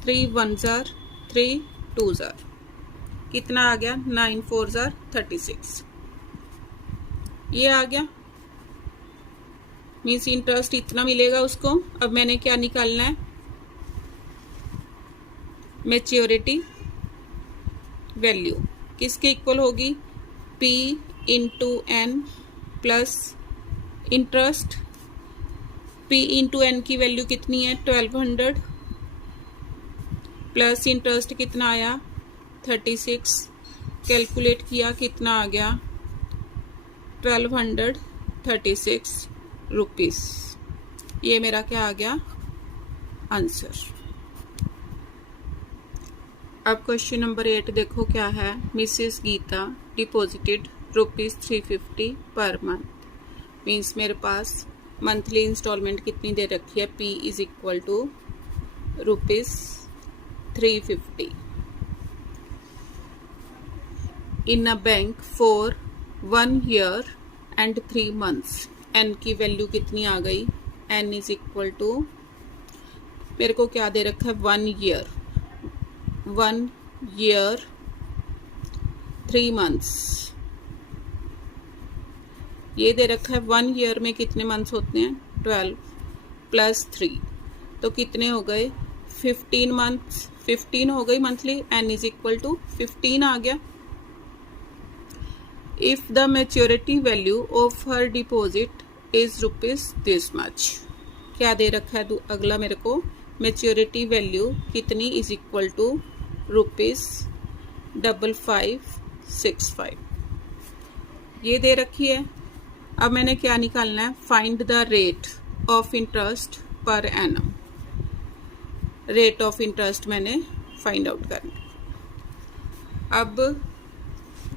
3 1s are 3 2s are, कितना आ गया 9 4s आर 36, ये आ गया, मीन्स इंटरेस्ट इतना मिलेगा उसको। अब मैंने क्या निकालना है, मैच्योरिटी वैल्यू किसके इक्वल होगी, P into N plus interest, P into n की वैल्यू कितनी है 1200 प्लस इंटरेस्ट कितना आया 36, कैलकुलेट किया कितना आ गया 1236 रुपीस, ये मेरा क्या आ गया आंसर। अब क्वेश्चन नंबर 8 देखो क्या है, Mrs Gita deposited ₹350 per month, means मेरे पास मंथली इंस्टॉलमेंट कितनी दे रखी है, P is equal to ₹350 in a bank for 1 year and 3 months। एन की वैल्यू कितनी आ गई, एन इज इक्वल टू मेरे को क्या दे रखा है 1 year 3 months, ये दे रखा है 1 year में कितने मंथ्स होते हैं 12 प्लस 3, तो कितने हो गए 15 मंथ्स, 15 हो गई monthly, n is equal to 15 आ गया। If the maturity value of her deposit is rupees this much. क्या दे रखा है अगला मेरे को, मैच्योरिटी वैल्यू कितनी इज इक्वल टू ₹5565 ये दे रखी है। अब मैंने क्या निकालना है, find the rate of interest per annum. Rate of interest मैंने फाइंड आउट करना। अब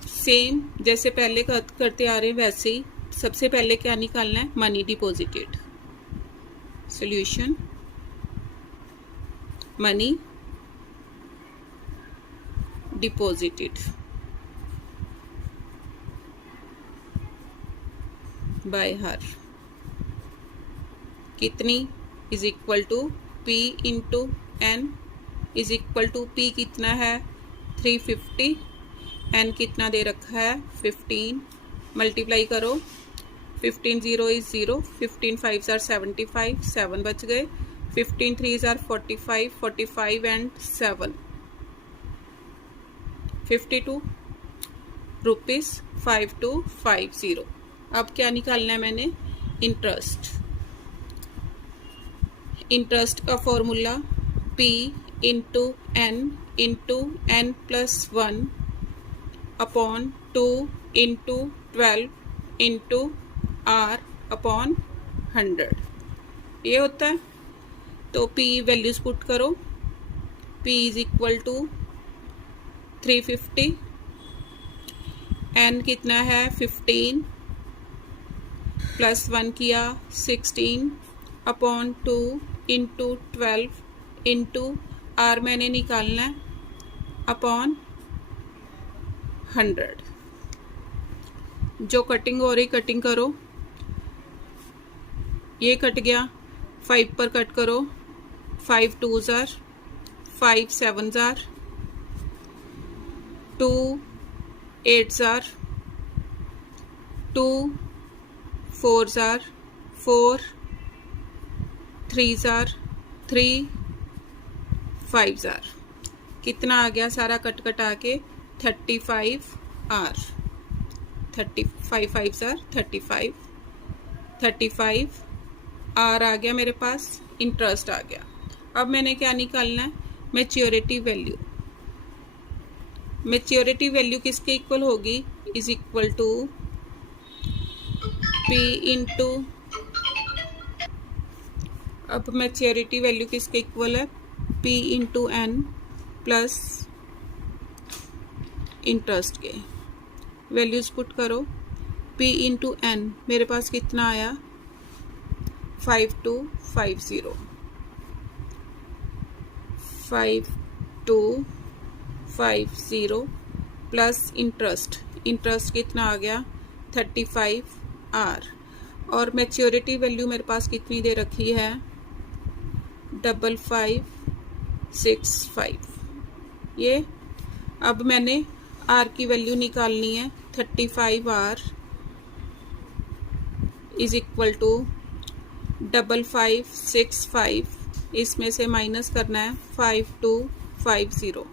सेम जैसे पहले करते आ रहे वैसे ही सबसे पहले क्या निकालना है, money deposited. Solution, money deposited by हर कितनी is equal to P into N is equal to P कितना है 350, N कितना दे रखा है 15, मल्टीप्लाई करो 15 0 इज 0, 15 5 आर 75, 7 बच गए, 15 3 आर 45, 45 एंड 7 52 रुपीज 5250। अब क्या निकालना है मैंने, इंटरेस्ट। इंटरेस्ट का formula P into N plus 1 upon 2 into 12 into R upon 100 ये होता है। तो P वैल्यूज पुट करो, P is equal to 350, N कितना है 15 प्लस 1 किया 16 अपॉन 2 इंटू 12 इंटू R मैंने निकालना है अपॉन 100। जो कटिंग हो रही कटिंग करो, ये कट गया, 5 पर कट करो, 5 2s are 5 7s are 2 8s are 2 4s are 4 3s are 3 5s are. कितना आ गया सारा कट कटा के 35 आर, 35 5s आर 35, 35 आर आ गया मेरे पास, इंटरेस्ट आ गया। अब मैंने क्या निकालना है, मैच्योरिटी वैल्यू। मैच्योरिटी वैल्यू किसके इक्वल होगी, is equal to P into, अब मैच्योरिटी वैल्यू किसके इक्वल है, P into N plus interest के। वैल्यूज पुट करो, P इंटू N मेरे पास कितना आया 5250, 5250 प्लस इंटरेस्ट, इंटरेस्ट कितना आ गया 35 आर। और मैच्योरिटी वैल्यू मेरे पास कितनी दे रखी है 5565 ये। अब मैंने आर की वैल्यू निकालनी है, 35 आर इज इक्वल टू 5565, इसमें से माइनस करना है 5250,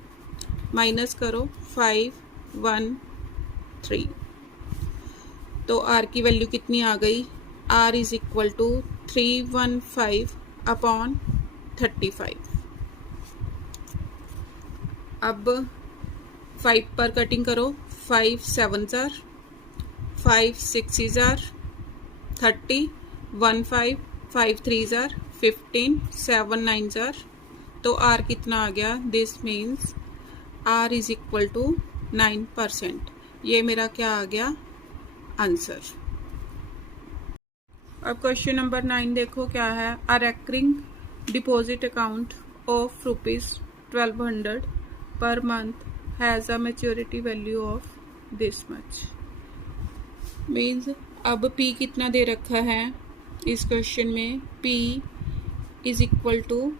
माइनस करो 513, तो आर की वैल्यू कितनी आ गई, R is equal to 315 upon 35। अब 5 पर कटिंग करो, 5 7s are 5 6s are 30, 1 5 5 3s are 15, 7 9s are, तो आर कितना आ गया, this means R is equal to 9%। ये मेरा क्या आ गया आंसर। अब क्वेश्चन नंबर 9 देखो क्या है, a recurring deposit account of ₹1200 per month has a maturity value of this much. Means अब P कितना दे रखा है इस क्वेश्चन में, P इज इक्वल टू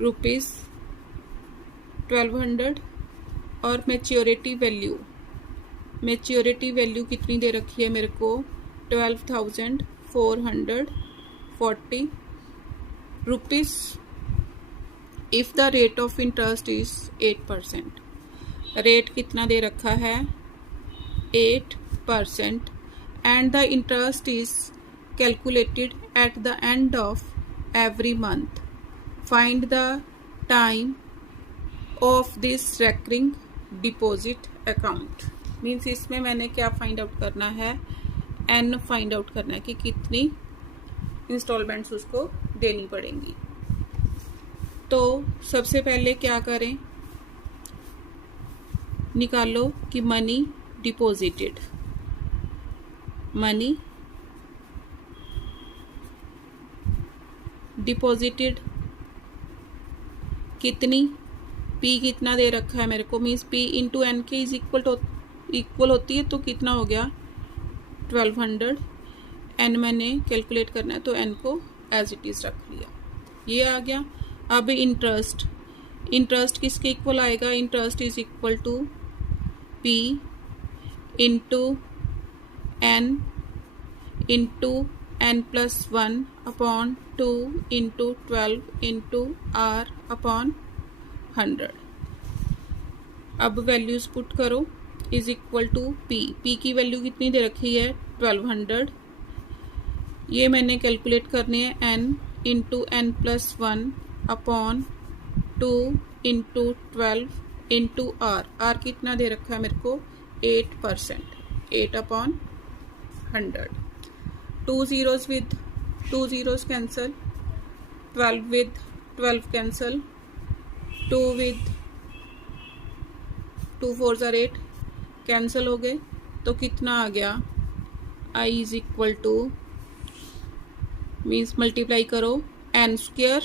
₹1200 और मैच्योरिटी वैल्यू कितनी दे रखी है मेरे को 12,440 rupees if the rate of interest is 8%। Rate कितना दे रखा है 8% and the interest is calculated at the end of every month. Find the time of this recurring deposit account. Means इसमें मैंने क्या फाइंड आउट करना है, एन फाइंड आउट करना है कि कितनी इंस्टॉलमेंट्स उसको देनी पड़ेंगी। तो सबसे पहले क्या करें, निकालो कि मनी डिपॉजिटेड, मनी डिपॉजिटेड कितनी, पी कितना दे रखा है मेरे को, मीन्स पी इंटू एन के इज इक्वल होती है, तो कितना हो गया 1200। एन मैंने कैलकुलेट करना है तो एन को एज इट इज़ रख लिया, ये आ गया। अब इंटरेस्ट, इंटरेस्ट किसके इक्वल आएगा, interest is equal to P into N plus 1 upon 2 into 12 into R upon 100। अब वैल्यूज पुट करो, इज इक्वल टू पी की वैल्यू कितनी दे रखी है 1200, ये मैंने कैलकुलेट करनी है N into N plus 1 upon 2 into 12 into R कितना दे रखा है मेरे को 8%, 8 upon 100। 2 zeros with 2 zeros cancel, 12 with 12 cancel, 2 with 2 4s are 8 cancel हो गए, तो कितना आ गया I is equal to, means multiply करो N square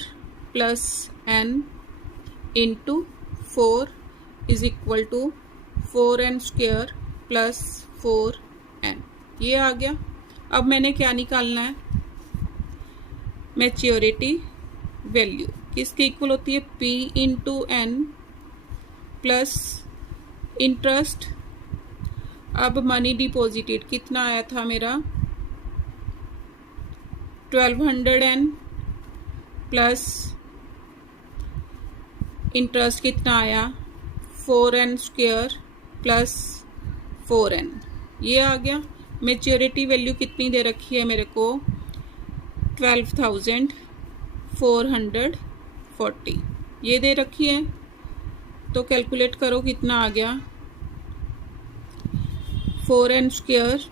plus N into 4 is equal to 4n square plus 4n, ये आ गया। अब मैंने क्या निकालना है, मैच्योरिटी वैल्यू किसके इक्वल होती है, p into N plus interest. अब मनी डिपॉजिटेड कितना आया था मेरा 1200n प्लस इंटरेस्ट कितना आया 4n स्क्वायर प्लस 4n, ये आ गया। मैच्योरिटी वैल्यू कितनी दे रखी है मेरे को 12,440, ये दे रखी है, तो कैलकुलेट करो कितना आ गया 4n स्क्वायर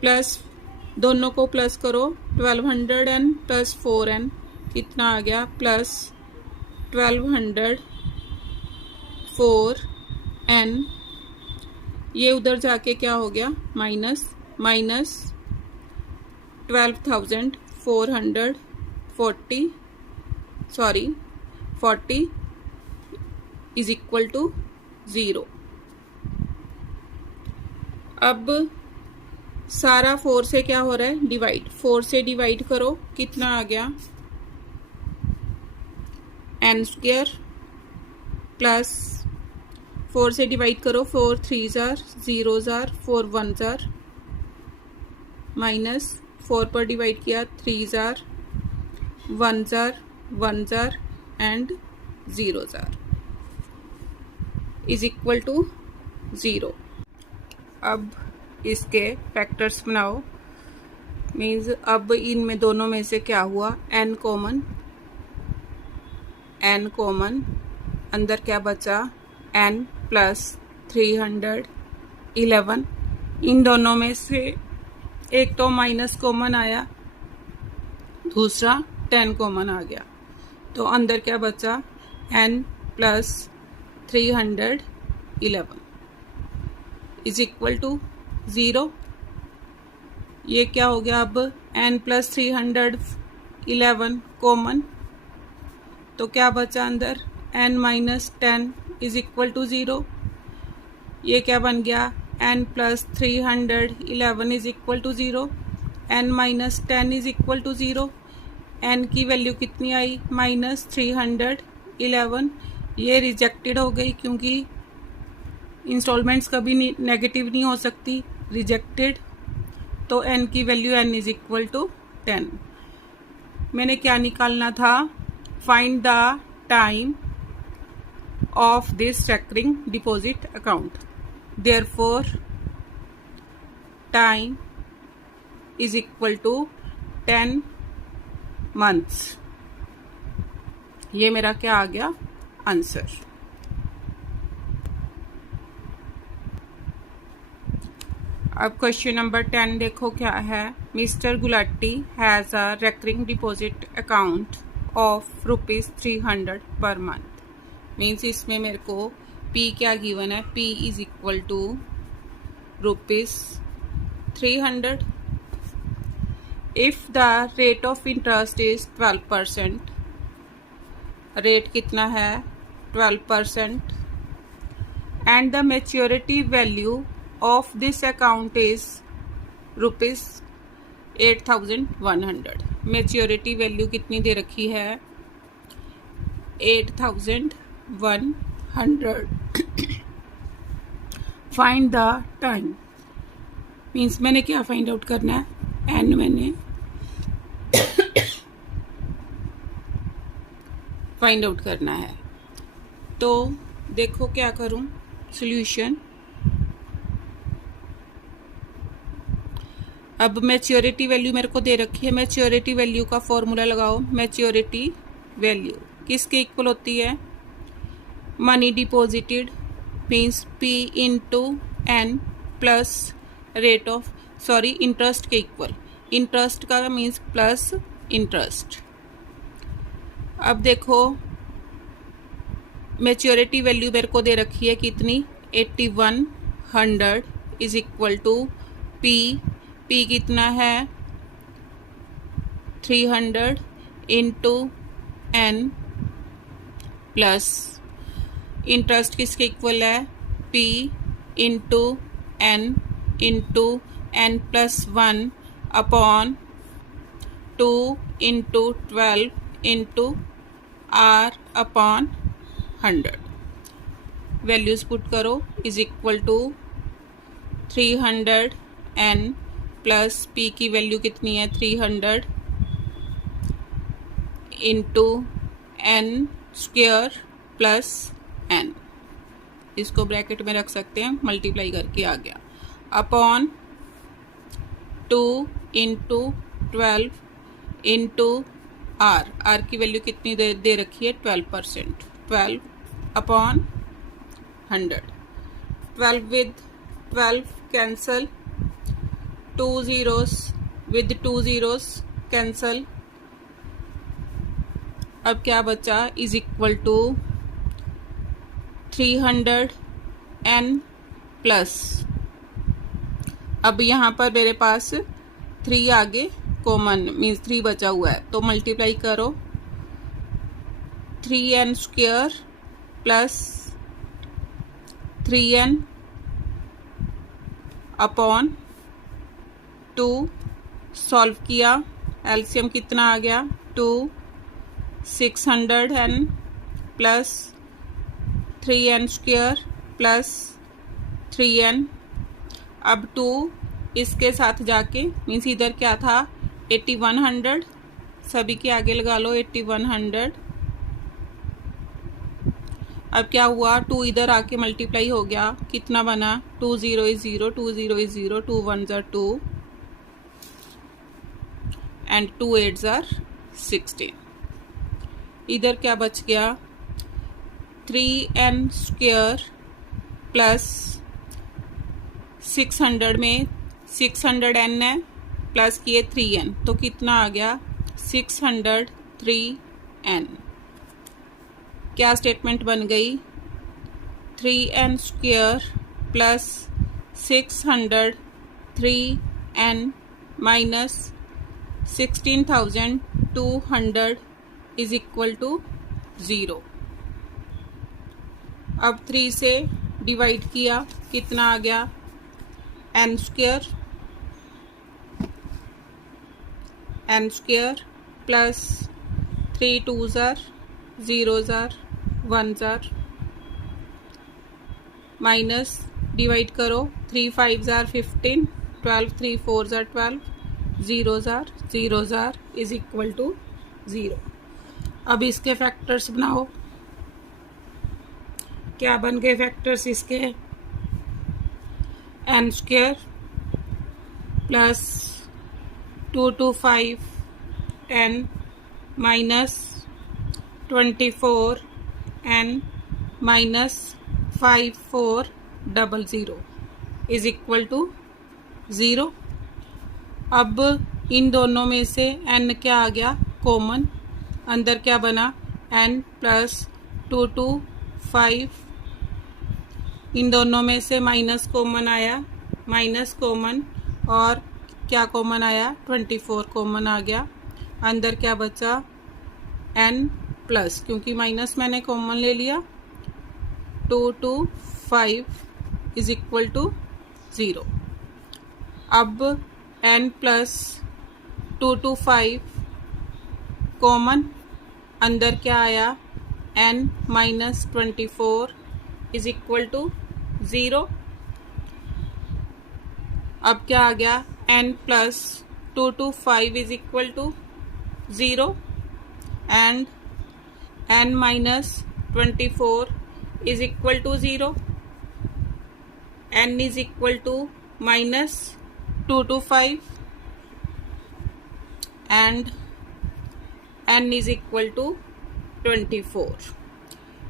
प्लस, दोनों को प्लस करो 1200n प्लस 4n कितना आ गया प्लस 1204n, ये उधर जाके क्या हो गया माइनस 12,440 इज इक्वल टू 0। अब सारा 4 से क्या हो रहा है डिवाइड, 4 से डिवाइड करो कितना आ गया n स्क्वायर प्लस 4 से डिवाइड करो 4 3s are 0s are 4 1s are minus 4 पर डिवाइड किया 3s are 1s are and 0s are is equal to 0। अब इसके फैक्टर्स बनाओ, मीन्स अब इनमें दोनों में से क्या हुआ n कॉमन, अंदर क्या बचा n प्लस 311, इन दोनों में से एक तो माइनस कॉमन आया, दूसरा 10 कॉमन आ गया, तो अंदर क्या बचा n plus 311 is equal to 0। ये क्या हो गया अब n प्लस 311 कॉमन, तो क्या बचा अंदर n minus 10 is equal to 0। ये क्या बन गया n plus 311 is equal to 0, n minus 10 is equal to 0। n की वैल्यू कितनी आई माइनस 311, ये रिजेक्टेड हो गई क्योंकि इंस्टॉलमेंट्स कभी नेगेटिव नहीं हो सकती, रिजेक्टेड। तो n की value n is equal to 10। मैंने क्या निकालना था, find the time of this recurring deposit account. Therefore, time is equal to 10 months. ये मेरा क्या आ गया आंसर. अब क्वेश्चन नंबर 10 देखो क्या है. Mister Gulati has a recurring deposit account of ₹300 per month. Means इसमें मेरे को P क्या गिवन है. P is equal to ₹300. If the rate of interest is 12%. Rate कितना है 12%. And the maturity value of this account is ₹8,100. Maturity value कितनी दे रखी है 8,100. Find the time. मीन्स मैंने क्या फाइंड आउट करना है. एन मैंने फाइंड आउट करना है. तो देखो क्या करूं. सॉल्यूशन. अब मैच्योरिटी वैल्यू मेरे को दे रखी है. मैच्योरिटी वैल्यू का फॉर्मूला लगाओ. मैच्योरिटी वैल्यू किसके इक्वल होती है. Money deposited means P into N plus rate of interest के इक्वल. इंटरेस्ट का मीन्स प्लस इंटरेस्ट. अब देखो मैच्योरिटी वैल्यू मेरे को दे रखी है कितनी 8100 इज इक्वल टू P कितना है 300 इंटू N प्लस इंटरेस्ट किसके इक्वल है P into N plus 1 upon 2 into 12 into R upon 100. Values put करो. Is equal to 300 N plus P की वैल्यू कितनी है 300 into N square plus N. इसको bracket में रख सकते हैं. मल्टीप्लाई करके आ गया अपॉन 2 इंटू 12 इंटू R की वैल्यू कितनी दे रखी है 12%. 12 अपॉन 100. 12 with 12 cancel. 2 zeros with 2 zeros cancel. अब क्या बचा is equal to 300 N plus. अब यहाँ पर मेरे पास 3 आगे कॉमन मीन्स 3 बचा हुआ है तो मल्टीप्लाई करो. 3N square plus 3N upon 2. Solve किया. एलसीएम कितना आ गया 2. 600N plus 3N square plus 3N. अब 2 इसके साथ जाके मीन्स इधर क्या था 8100. सभी के आगे लगा लो 8100. अब क्या हुआ 2 इधर आके मल्टीप्लाई हो गया. कितना बना 2 0 is 0 2 0 is 0 2 1s are 2 and 2 8s are 16. इधर क्या बच गया 3N स्क्वायर प्लस 600 में 600N है प्लस किए 3N तो कितना आ गया 603N. क्या स्टेटमेंट बन गई 3N square plus 603N minus 16,200 is equal to 0. अब 3 से डिवाइड किया कितना आ गया N square plus 3 2s are 0s are 1s are minus divide करो 3 5s are 15 12 3 4s are 12 zeros are is equal to 0. अब इसके फैक्टर्स बनाओ. क्या बन गए फैक्टर्स इसके, n square plus 2 to 5 n minus 24 n minus 5400 is equal to 0। अब इन दोनों में से n क्या आ गया कॉमन, अंदर क्या बना n प्लस 2 to 5, इन दोनों में से माइनस कॉमन आया, माइनस कॉमन, और क्या कॉमन आया 24 कॉमन आ गया, अंदर क्या बचा n प्लस, क्योंकि माइनस मैंने कॉमन ले लिया, 2 to 5 इज इक्वल टू 0। अब n प्लस 2 to 5 कॉमन, अंदर क्या आया n minus 24 is equal to 0। अब क्या आ गया n plus 2 to 5 is equal to 0 and n minus 24 is equal to 0। n is equal to minus 2 to 5 and n is equal to 24।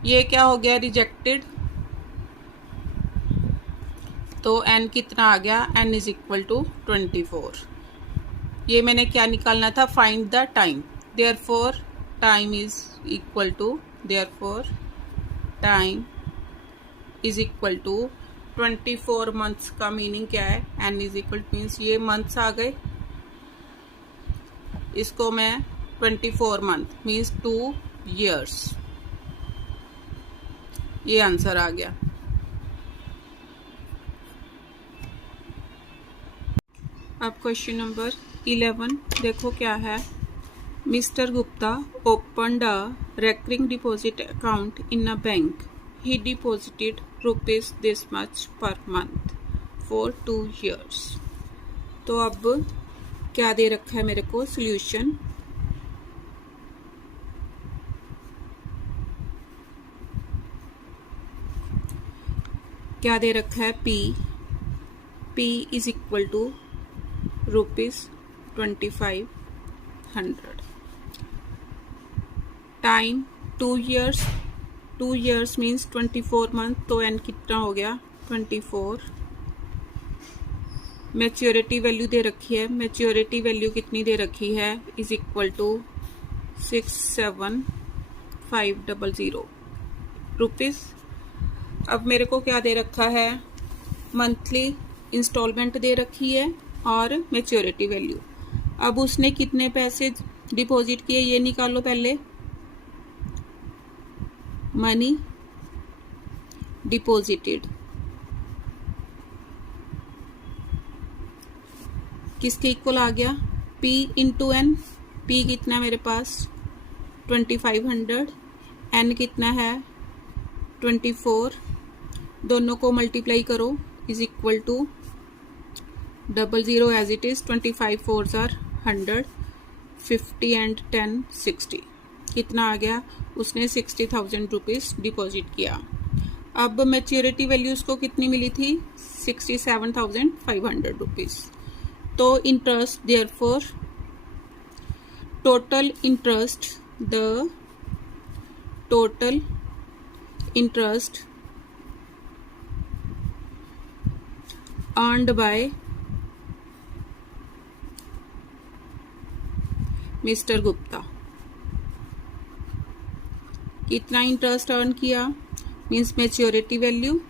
ये क्या हो गया रिजेक्टेड, तो n कितना आ गया, n इज इक्वल टू 24। ये मैंने क्या निकालना था, find the time, therefore time is equal to, therefore time is equal to 24 months का मीनिंग क्या है, n is equal to means ये मंथ्स आ गए, इसको मैं 24 मंथ मीन्स 2 years, ये आंसर आ गया। अब क्वेश्चन नंबर 11 देखो क्या है। Mister Gupta opened a recurring deposit account in a bank. He deposited rupees this much per month for 2 years. तो अब क्या दे रखा है मेरे को सॉल्यूशन, क्या दे रखा है p is equal to ₹2500, time 2 years, 2 years means 24 month, तो n कितना हो गया 24। मैच्योरिटी वैल्यू दे रखी है, मैच्योरिटी वैल्यू कितनी दे रखी है इज इक्वल टू 67500 रुपीज़। अब मेरे को क्या दे रखा है, मंथली इंस्टॉलमेंट दे रखी है और मैच्योरिटी वैल्यू। अब उसने कितने पैसे डिपॉजिट किए ये निकालो पहले, मनी डिपॉजिटेड किसके इक्वल आ गया, p इंटू एन, p कितना मेरे पास 2500, n कितना है 24, दोनों को मल्टीप्लाई करो is equal to 00 as it is, 25 4s are 100, 50 and 10 60, कितना आ गया, उसने 60,000 रुपीज़ डिपॉजिट किया। अब मैच्योरिटी वैल्यू उसको कितनी मिली थी 67,500 रुपीज़। तो interest therefore total interest, the total interest earned by mister Gupta, कितना इंटरेस्ट अर्न किया means maturity value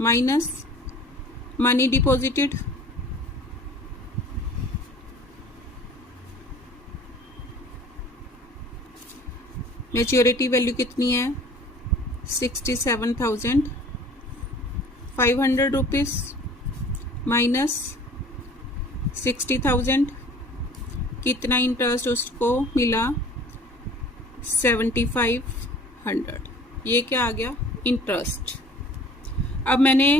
minus money deposited, maturity value कितनी है 67,500 रुपीज़ माइनस 60,000, कितना इंटरेस्ट उसको मिला 7500, ये क्या आ गया इंटरेस्ट। अब मैंने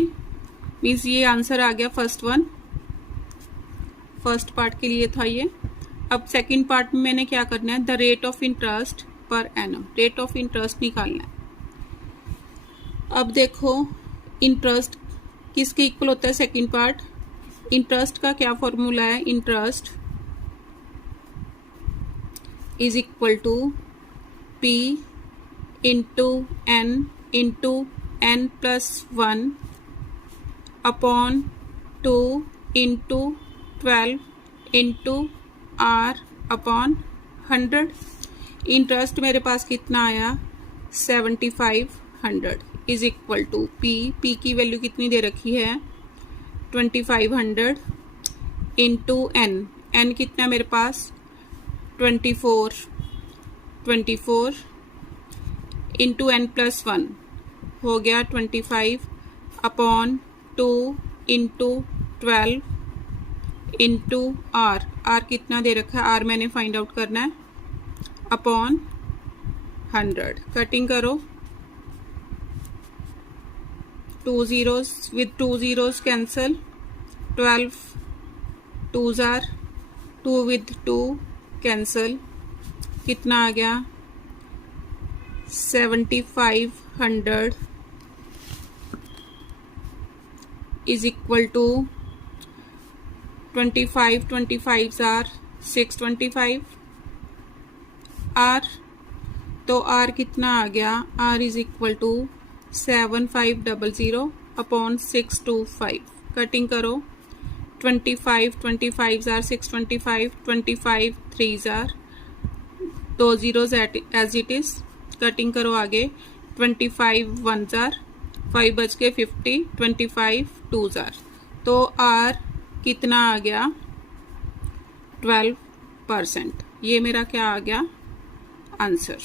मीन्स ये आंसर आ गया फर्स्ट वन, फर्स्ट पार्ट के लिए था ये। अब सेकंड पार्ट में मैंने क्या करना है, the rate of interest per annum, rate of interest निकालना है। अब देखो इंटरेस्ट किसके इक्वल होता है, सेकंड पार्ट। इंटरेस्ट का क्या फॉर्मूला है, interest is equal to P into n plus 1 upon 2 into 12 into R upon 100। Interest मेरे पास कितना आया 7500 इज इक्वल टू P की वैल्यू कितनी दे रखी है 2500 इंटू n कितना मेरे पास 24 इंटू n प्लस 1 हो गया 25 अपॉन 2 इंटू 12 इंटू R कितना दे रखा है, R मैंने फाइंड आउट करना है, अपॉन 100। कटिंग करो, 2 zeros with 2 zeros cancel, 12 2s are 2 with 2 cancel, कितना आ गया 7500 is equal to 25 are 625 R, तो R कितना आ गया, R is equal to 7500 upon 625। Cutting करो, 25 are 625, 25 3s are 2 zeros as it is. Cutting करो आगे, 25 1s are 5 बच के 50, 25 2s are, तो R कितना आ गया 12%। ये मेरा क्या आ गया आंसर।